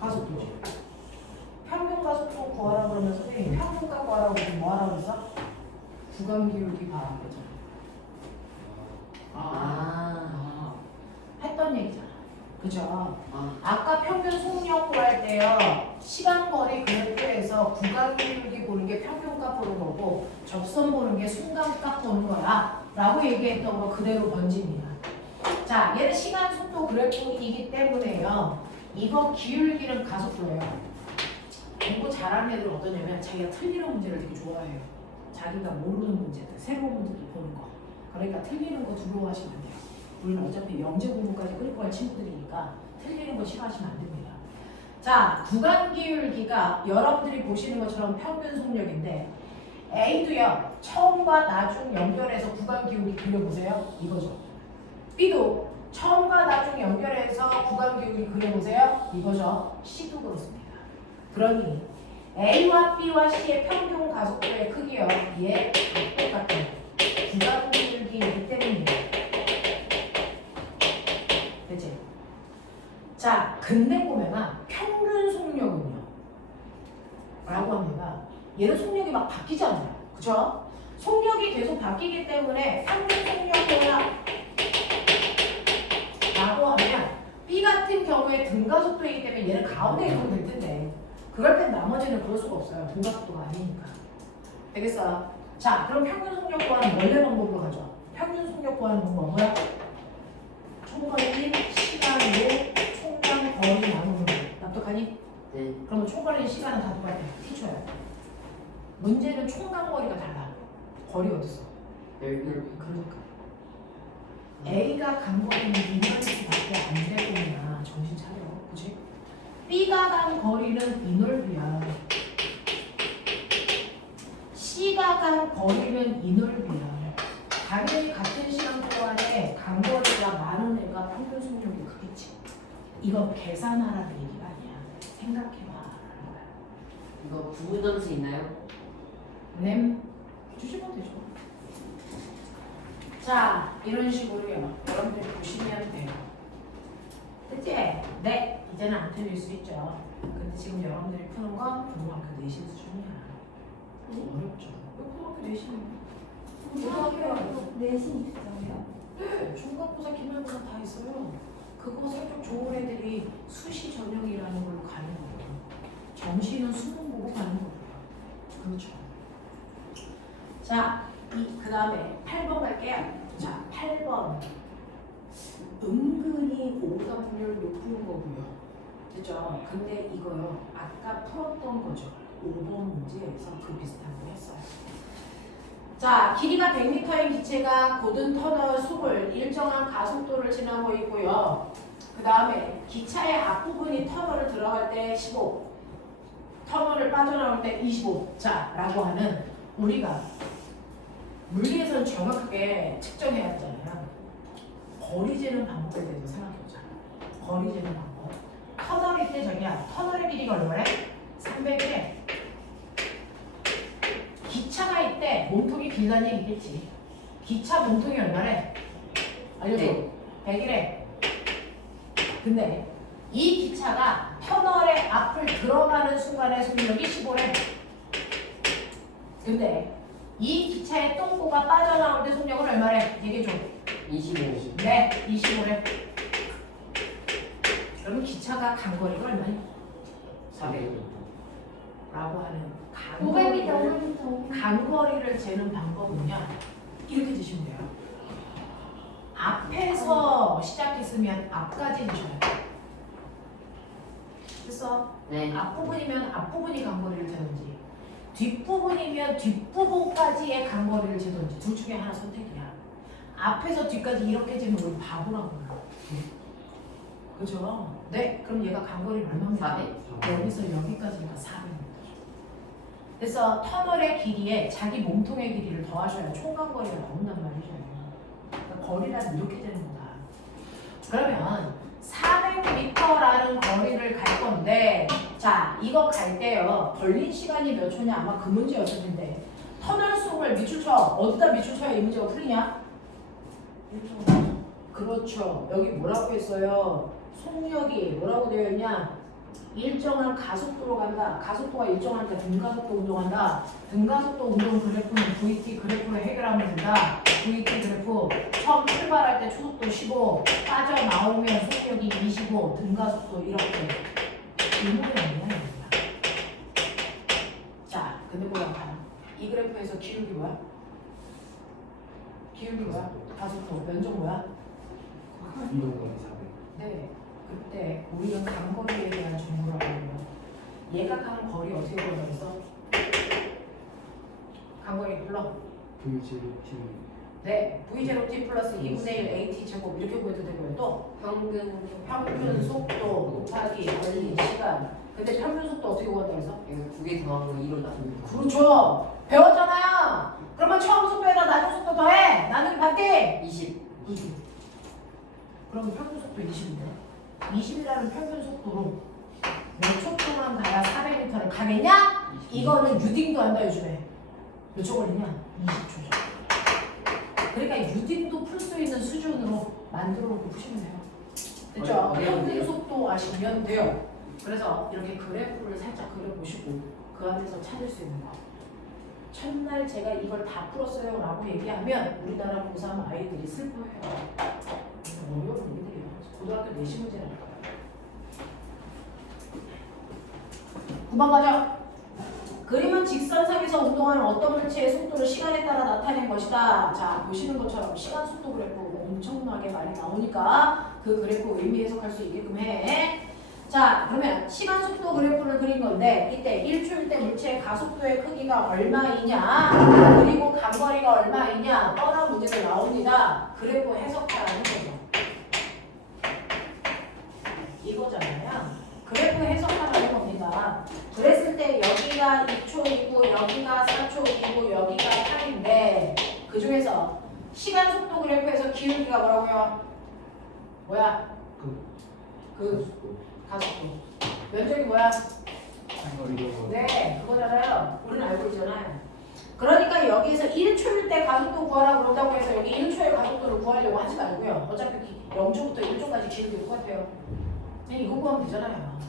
가속도지. 평균 가속도 구하라고 그러면 선생님이 평균가 구하라고 그러면 뭐 하라고 그랬어? 구간 기울기 구하라고 그랬잖아. 했던 얘기잖아. 그죠? 아까 평균 속력 구할 때요. 시간 거리 그래프에서 구간 기울기 보는 게 평균값 보는 거고 접선 보는 게 순간값 보는 거야 라고 얘기했던 거 그대로 번집니다. 자, 얘는 시간 속도 그래프이기 때문에요. 이거 기울기는 가속도예요. 공부 잘하는 애들은 어떠냐면 자기가 틀리는 문제를 되게 좋아해요. 자기가 모르는 문제들, 새로운 문제들 보는 거. 그러니까 틀리는 거 두려워하시면 안 돼요. 우리는 어차피 영재 공부까지 끌고 갈 친구들이니까 틀리는 거 싫어하시면 안 됩니다. 자, 구간 기울기가 여러분들이 보시는 것처럼 평균 속력인데 A도요. 처음과 나중 연결해서 구간 기울기 그려보세요. 이거죠. B도 처음과 나중 연결해서 구간 기울기 그려보세요. 이거죠. C도 그렇습니다. 그러니 A와 B와 C의 평균 가속도의 크기요. 얘 똑같아요. 구간 기울기이기 때문입니다. 됐지? 자, 근데 보면은 평균 속력은요. 라고 합니다. 얘는 속력이 막 바뀌지 않아요. 그쵸? 속력이 계속 바뀌기 때문에 평균 속력이야. 라고 하면 B 같은 경우에 등가속도이기 때문에 얘는 가운데 있으면 될 텐데 그걸 뺀 나머지는 그럴 수가 없어요. 등가속도가 아니니까. 되겠어? 자, 그럼 평균 속력 구하는 원래 방법으로 가죠. 평균 속력 구하는 방법은 뭐야? 총거리, 시간으로 총량 거리 나누는 거. 납득하니? 네. 그러면 총거리 시간은 다 똑같아. 티쳐야 돼. 문제는 총간 거리가 달라. 거리 어딨어? 그러니까. A가 간 거리는 이널비밖에 안 되거나 정신 차려. 그치? B가 간 거리는 이널비야. C가 간 거리는 이널비야. 당연히 같은 시간 동안에 간 거리가 많은 애가 평균 속력이 크겠지. 이건 계산하라는 얘기가 아니야. 생각해봐. 이거 부분 점수 있나요? 램 주시면 되죠. 자, 이런 식으로요. 여러분들이 보시면 돼요. 됐지? 네, 이제는 안 틀릴 수 있죠. 근데 지금 여러분들이 푸는 건 고등학교 내신 수준이야. 어렵죠. 왜 고등학교 내신이야? 고등학교 내신 있어요. 네, 중간고사, 기말고사 다 있어요. 그거 성적 좋은 애들이 수시 전형이라는 걸로 가는 거예요. 정시는 수능 보고 가는 거고요. 그렇죠. 자, 그 다음에 8번 갈게요. 자, 8번. 은근히 오답률 높은 거고요. 됐죠? 근데 이거요. 아까 풀었던 거죠. 5번 문제에서 그 비슷한 거 했어요. 자, 길이가 100m인 기체가 고든 터널 속을 일정한 가속도를 지나고 있고요. 그 다음에 기차의 앞부분이 터널을 들어갈 때 15, 터널을 빠져나올 때 25. 자, 라고 하는 우리가 물리에서는 정확하게 측정해야 하잖아요. 거리 재는 방법에 대해서 생각해보자. 거리 재는 방법. 터널일 때 저기야. 터널의 길이가 얼마래? 300이래. 기차가 있대. 몸통이 길다는 얘기겠지. 기차 몸통이 얼마래? 알려줘. 100이래. 근데 이 기차가 터널의 앞을 들어가는 순간의 속력이 15래. 근데 이 기차의 똥꼬가 빠져나올 때 속력은 얼마래? 얘기해줘. 25. 네, 25래. 그러면 기차가 간 거리가 얼마니? 400. 라고 하는 500m, 간거리를 500m. 간거리를 재는 방법은요. 이렇게 재시면 돼요. 앞에서 시작했으면 앞까지 재셔야 돼요. 됐어? 네. 앞부분이면 앞부분이 간거리를 재든지 뒷부분이면 뒷부분까지의 간거리를 재든지 둘 중에 하나 선택이야. 앞에서 뒤까지 이렇게 재면 우리 바보라고요. 그죠? 네, 그럼 얘가 간거리를 얼마입니까? 400. 여기서 여기까지가 400m. 그래서 터널의 길이에 자기 몸통의 길이를 더하셔야 총간거리가 나온단 말이죠. 그러니까 거리란 이렇게 되는 거다. 그러면 400m라는 거리를 갈 건데, 자, 이거 갈 때요. 걸린 시간이 몇 초냐? 아마 그 문제였을 텐데. 터널 속을 밑줄 쳐. 어디다 밑줄 쳐야 이 문제가 풀리냐? 그렇죠. 여기 뭐라고 했어요? 속력이 뭐라고 되어 있냐? 일정한 가속도로 간다. 가속도가 일정하니까 등가속도 운동한다. 등가속도 운동 그래프는 VT 그래프로 해결하면 된다. VT 그래프 처음 출발할 때 초속도 15, 빠져나오면 속력이 25, 등가속도 이렇게. 이문이 아니야. 자, 근데 뭐야? 이 그래프에서 기울기 뭐야? 기울기 뭐야? 가속도. 면적 뭐야? 이동거리 400. 네. 그때 우리는 간거리에 대한 정보를 알아요. 얘가 간 거리 어떻게 구한다면서? 간거리 불러. VGT. 네. V0t 플러스 2분의 1 AT 제곱 이렇게 구해도 되고요. 또 평균 속도 곱하기 걸린 시간. 근데 평균 속도 어떻게 구한다면서? 이거 2개 더한 거 2로 나누는 거. 그렇죠. 배웠잖아요. 그러면 처음 속도에다 나중 속도 더해. 나누기 반대. 20. 20. 그럼 평균 속도 20인데 20이라는 평균 속도로 몇 초 동안 가야 400m를 가겠냐? 이거는 유딩도 한다 요즘에. 몇 초 걸리냐? 20초죠. 그러니까 유딩도 풀 수 있는 수준으로 만들어 놓고 푸시면 돼요. 됐죠? 평균 속도 아시면 돼요. 그래서 이렇게 그래프를 살짝 그려보시고 그 안에서 찾을 수 있는 거. 첫날 제가 이걸 다 풀었어요 라고 얘기하면 우리나라 고3 아이들이 슬퍼해요. 어려운 얘기들이에요. 고등학교 내시 문제라니까요. 9번 가죠. 그림은 직선상에서 운동하는 어떤 물체의 속도를 시간에 따라 나타낸 것이다. 자, 보시는 것처럼 시간 속도 그래프 엄청나게 많이 나오니까 그 그래프 의미 해석할 수 있게끔 해. 자, 그러면 시간 속도 그래프를 그린 건데 이때 1초일 때 물체의 가속도의 크기가 얼마이냐 그리고 간거리가 얼마이냐 뻔한 문제가 나옵니다. 그래프 해석하라는 거죠. 이거잖아요. 그래프 해석하라는 겁니다. 그랬을 때 여기가 2초이고 여기가 4초이고 여기가 8인데 그 중에서 시간 속도 그래프에서 기울기가 뭐라고요? 뭐야? 가속도. 면적이 뭐야? 이동거리. 네, 그거잖아요. 우리는 알고 있잖아요. 그러니까 여기에서 1초일 때 가속도 구하라고 그런다고 해서 여기 1초의 가속도를 구하려고 하지 말고요. 어차피 0초부터 1초까지 기울기 똑같아요. 그냥 이거 구하면 되잖아요.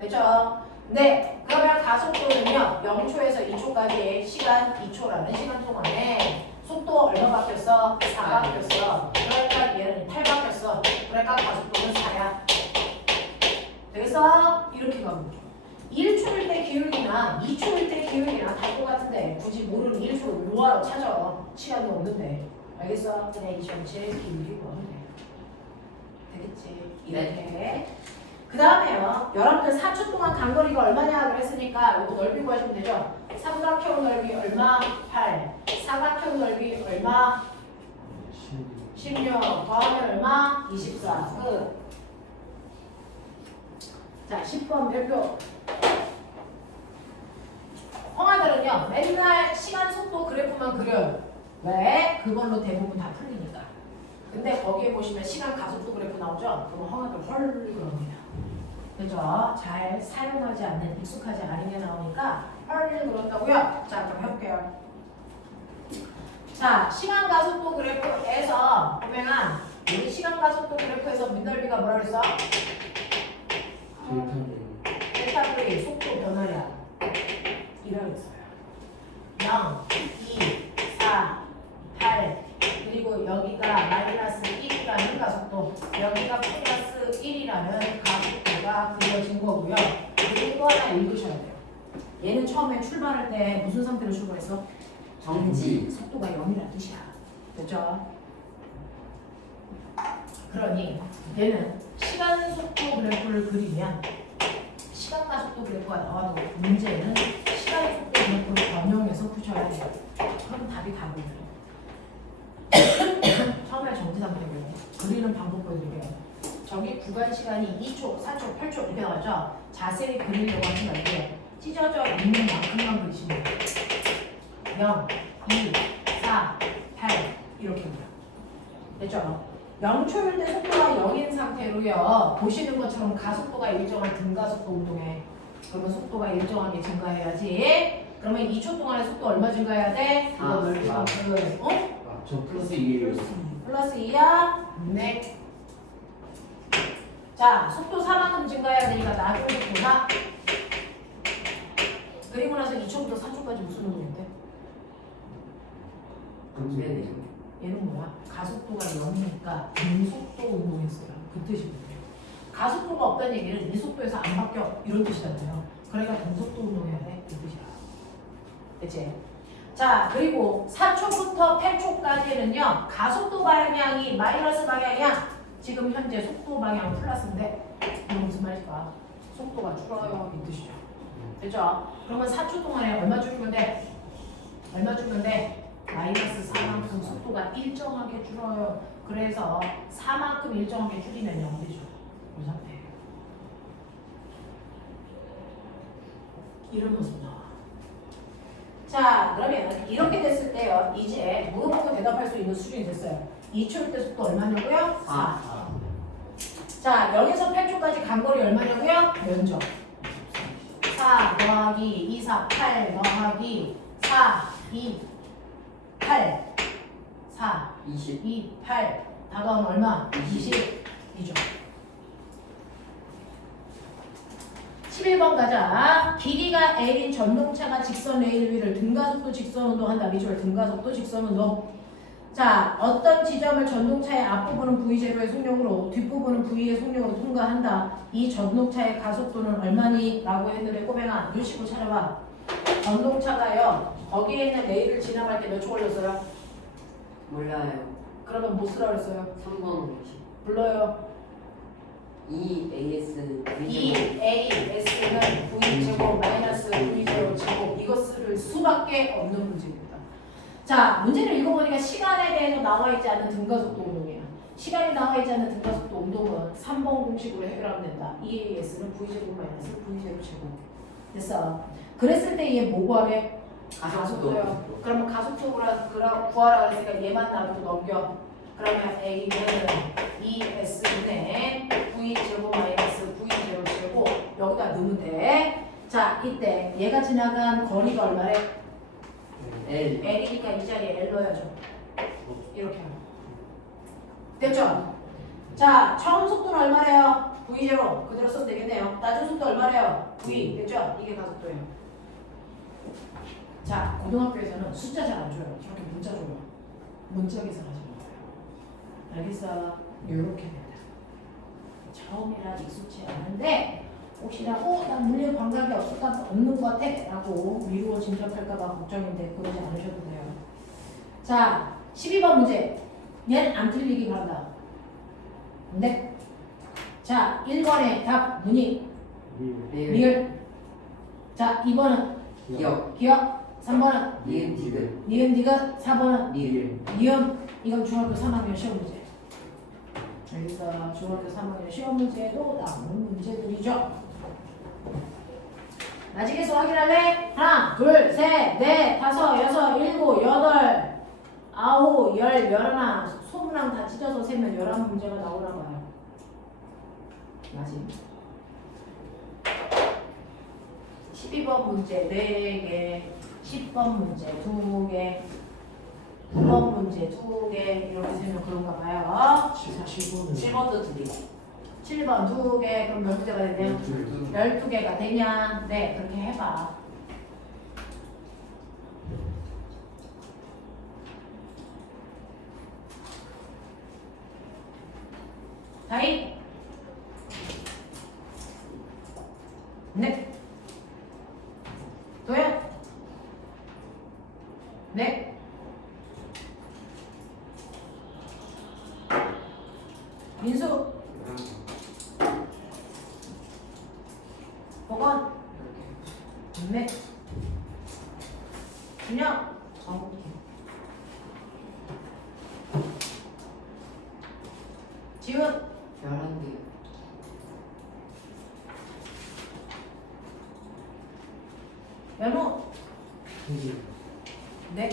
됐죠? 네, 그러면 가속도는요 0초에서 2초까지 시간 2초라는 시간 동안에 속도 얼마 바뀌었어? 4 바뀌었어. 그러니까 얘는 8 바뀌었어. 그러니까 가속도는 4야. 그래서 이렇게 가면 되죠. 1초일 때 기울기나 2초일 때 기울기나 다 똑같은데 굳이 모르는 1초를 뭐하러 찾아. 시간도 없는데. 알겠어? 그냥 2.7 기울기 구하면 돼. 되겠지? 이렇게. 그 다음에요. 여러분들 4초 동안 간거리가 얼마냐 그랬으니까 이거 넓이 구하시면 되죠. 삼각형 넓이 얼마? 8. 사각형 넓이 얼마? 16. 더하면 얼마? 24. 끝. 자, 10번 별표. 형아들은요, 맨날 시간 속도 그래프만 그려요. 왜? 그걸로 대부분 다 풀리니까. 근데 거기에 보시면 시간 가속도 그래프 나오죠? 그럼 형아들 헐 그럽니다. 그죠? 잘 사용하지 않는, 익숙하지 않은 게 나오니까 헐 그런다고요? 자, 그럼 해볼게요. 자, 시간 가속도 그래프에서 보면 우리 시간 가속도 그래프에서 민넓이가 뭐라 그랬어? 델타 V 속도 변화량 이라고 했어요. 0, 2, 4, 8 그리고 여기가 마이너스 1이라는 가속도 여기가 플러스 1이라는 가속도가 그려진 거고요. 그리고 또 하나 읽으셔야 돼요. 얘는 처음에 출발할 때 무슨 상태로 출발했어? 정지. 속도가 0이라는 뜻이야. 됐죠? 그러니 얘는 시간 속도 그래프를 그리면 시간 가속도 그래프가 나와도 문제는 시간 속도 그래프를 변형해서 푸셔야 돼요. 그럼 답이 답이에요. 처음에 정지 상태고요. 그리는 방법 보여드릴게요. 저기 구간 시간이 2초, 4초, 8초 이렇게 나왔죠? 자세히 그리려고 하지 말고요. 찢어져 있는 만큼만 그리시면 돼요. 0, 2, 4, 8 이렇게입니다. 됐죠? 0초일 때 속도가 0인 상태로요. 보시는 것처럼 가속도가 일정한 등가속도 운동해. 그러면 속도가 일정하게 증가해야지. 그러면 2초 동안에 속도 얼마 증가해야 돼? 그거 넓이만큼. 어? 저 플러스 2예요. 플러스 2야? 네. 자, 속도 4만큼 증가해야 되니까 나중에 속도 4. 그리고 나서 2초부터 4초까지 무슨 운동인데? 네네. 얘는 뭐야? 가속도가 0이니까 등속도 운동했어요. 그 뜻이거든요. 가속도가 없다는 얘기는 이 속도에서 안 바뀌어 이런 뜻이잖아요. 그러니까 등속도 운동해야 돼. 그 뜻이야. 그치? 자, 그리고 4초부터 8초까지는요. 가속도 방향이 마이너스 방향이야. 지금 현재 속도 방향 플러스인데 이건 무슨 말일까? 속도가 줄어요. 이 뜻이죠. 됐죠? 그러면 4초 동안에 얼마 줄이면 돼? 얼마 줄이면 돼? 마이너스 4만큼 속도가 일정하게 줄어요. 그래서 4만큼 일정하게 줄이면 0되죠. 이 상태예요. 이런 모습 나와. 자, 그러면 이렇게 됐을 때요. 이제 물어보고 대답할 수 있는 수준이 됐어요. 2초일 때 속도 얼마냐고요? 4. 자, 0에서 8초까지 간거리 얼마냐고요? 면적. 4 더하기 2, 4, 8 더하기 4, 2, 8, 4, 20. 2, 8 다 더하면 얼마? 22죠. 11번 가자. 길이가 L인 전동차가 직선 레일 위를 등가속도 직선 운동한다. 미주얼 등가속도 직선 운동. 자, 어떤 지점을 전동차의 앞부분은 V0의 속력으로 뒷부분은 V의 속력으로 통과한다. 이 전동차의 가속도는 얼마니? 라고 했는데 꼬맹아 이런 식으로 찾아봐. 전동차가요 거기에 있는 레일을 지나갈 때 몇 초 걸렸어요? 몰라요. 그러면 뭐 쓰라 그랬어요? 3번 불러요. EAS EAS는 V제곱 마이너스 V0 제곱 이거 쓸 수밖에 없는 문제입니다. 자, 문제를 읽어보니까 시간에 대해서 나와 있지 않는 등가속도 운동이야. 시간이 나와 있지 않는 등가속도 운동은 3번 공식으로 해결하면 된다. EAS는 V제곱 마이너스 V0 제곱. 됐어. 그랬을 때 얘 뭐 구하래? 가속도요. 그러면 가속도로 구하라 그랬으니까 얘만 놔두고 넘겨. 그러면 A는 ES분의 V제곱 마이너스 V0 제곱 여기다 넣으면 돼. 자, 이때 얘가 지나간 거리가 얼마래? L. L이니까 이 자리에 L 넣어야죠. 이렇게 하면 됐죠? 자, 처음 속도는 얼마래요? V0 그대로 써도 되겠네요. 낮은 속도 얼마래요? V 됐죠? 이게 가속도예요. 자, 고등학교에서는 숫자 잘 안 줘요. 저렇게 문자 줘요. 문자 계산하시는 거예요. 알겠어? 요렇게 된다. 처음이라 익숙치 않은데 혹시나 난 물리에 감각이 없는 것 같아 라고 미루어 짐작할까봐 걱정인데 그러지 않으셔도 돼요. 자, 12번 문제. 얘는 안 틀리기 바란다. 네. 자, 1번의 답 문이 리을. 리을. 자, 2번은 기억. 기억. 3번은 니은 디귿. 니은 디귿. 4번은 리을. 니은. 이건 중학교 3학년 시험 문제. 여기서 중학교 3학년 시험 문제에도 나오는 문제들이죠. 나중에서 확인할래? 하나, 둘, 셋, 넷, 다섯, 여섯, 일곱, 여덟, 아홉, 열, 열하나. 소문랑 다 찢어서 세면 11문제가 나오나 봐요. 맞지? 12번 문제 4개, 10번 문제 2개, 9번 문제 2개 이렇게 세면 그런가 봐요. 7번은 7번도 드리고. 7번 2개 그럼 몇 문제가 되네요? 12개가 되냐? 네, 그렇게 해봐. 다이? 네. 도현? 네. 민수? 보건? 네. 준영? 지훈? 11개. 연우? 2개. 네.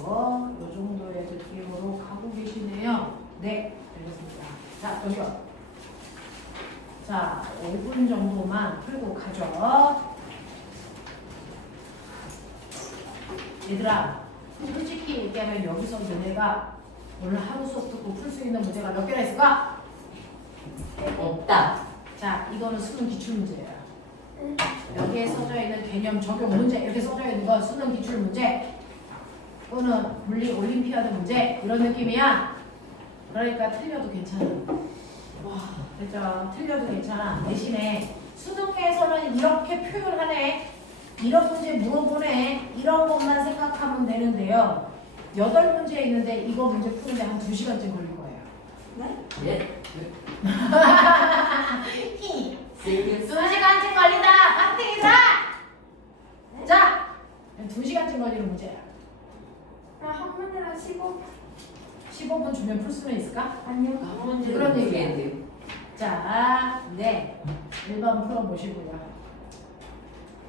요 정도의 느낌으로 가고 계시네요. 네, 알겠습니다. 자, 여기요. 자, 5분 정도만 풀고 가죠. 얘들아, 솔직히 얘기하면 여기서 너네가 오늘 하루 수업 듣고 풀 수 있는 문제가 몇 개나 있을까? 없다. 자, 이거는 수능 기출문제예요. 여기에 써져 있는 개념 적용 문제, 이렇게 써져 있는 건 수능 기출 문제 또는 물리 올림피아드 문제 이런 느낌이야. 그러니까 틀려도 괜찮아. 와, 됐죠? 틀려도 괜찮아. 대신에 수능에서는 이렇게 표현하네. 이런 문제 물어보네. 이런 것만 생각하면 되는데요. 8문제 있는데 이거 문제 푸는데 한 2시간쯤 걸릴 거예요. 예? 2시간쯤 걸린다. 빡대기다. 자, 2시간쯤 걸리는 문제야. 한 문제당 15분 주면 풀 수는 있을까? 아니요. 한 문제는 그런 얘기야. 모르겠는데요. 자, 네. 1번 풀어보시고요.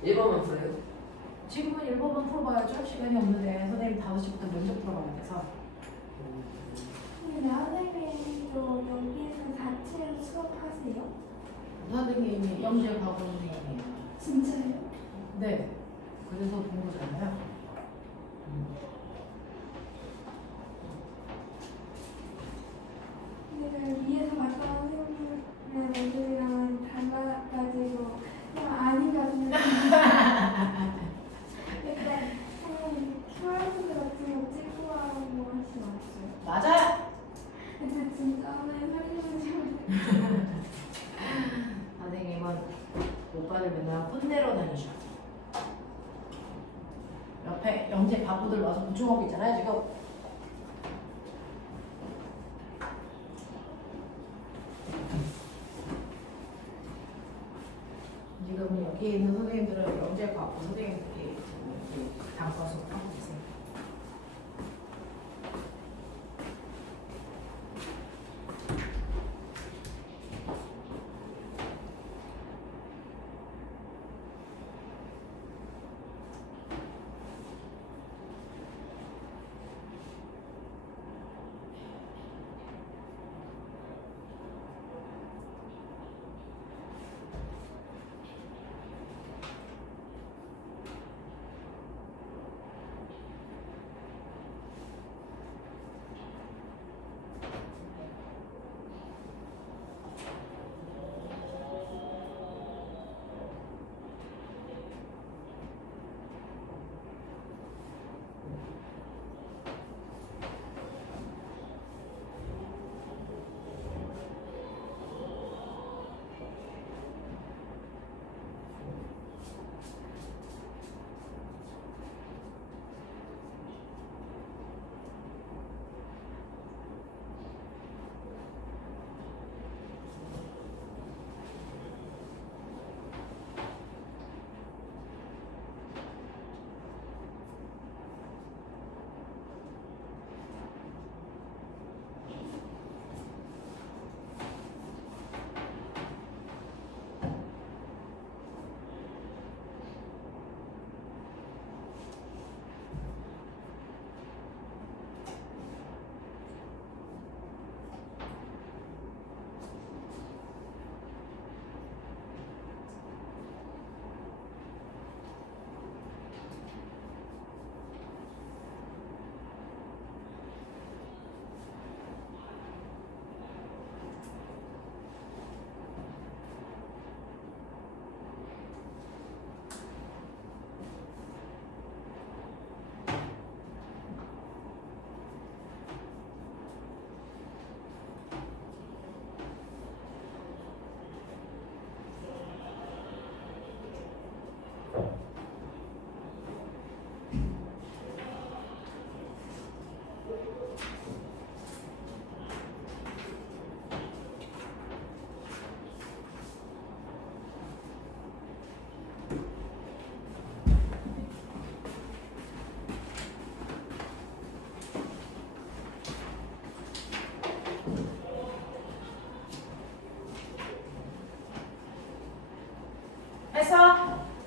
1번만 풀어요. 지금은 1번만 풀어봐야죠. 시간이 없는데 선생님 5시부터 면접 풀어봐야 돼서. 근데 선생님도 여기에서 자체로 수업하세요? 선생님이 영재 과거 선생님이에요. 진짜요? 네. 그래서 공부잖아요. 근데 위에서 봤던 선생님의 모습이랑은 달라가지고 그냥 아닌가 보네. 그때 선생님 QR코드 같은 거 찍고 하라고 하시지 않았어요? 맞아요. 근데 진짜 선생님 살리는 선생님은 오빠를 맨날 혼내러 다니셔. 옆에 영재 바보들 와서 구충하고 있잖아요 지금. 지금 여기 있는 선생님들은 영재 바보 선생님들이 단과수 하고 계세요.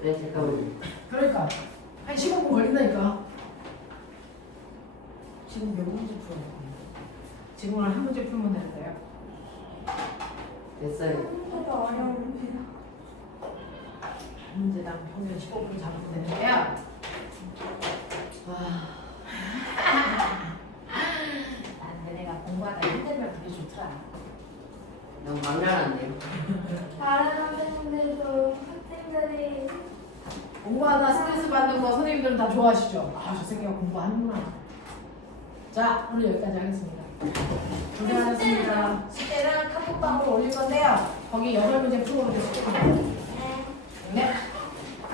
네, 잠깐만요. 그러니까 한 15분 걸린다니까. 지금 몇 문제 풀어야 돼? 지금 한 문제 풀면 되는데요. 됐어요. 생각보다 어려운데. 한 문제당 평균 15분 잡으면 되는데요. 와, 난 내가 공부하다 힘들면 그게 좋더라. 너무 막나랐네요. 다른 학생들도 학생들이 공부하다 스트레스 받는 거 선생님들은 다 좋아하시죠? 아, 저 새끼가 공부하는구나. 자, 오늘 여기까지 하겠습니다. 고생하셨습니다. 숙제는 카톡방으로 올릴 건데요. 거기 8문제 풀어보세요. 네. 네.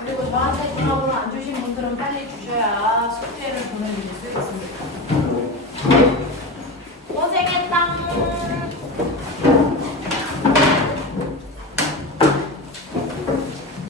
그리고 저한테 전화번호 안 주신 분들은 빨리 주셔야 숙제를 보내드릴 수 있습니다.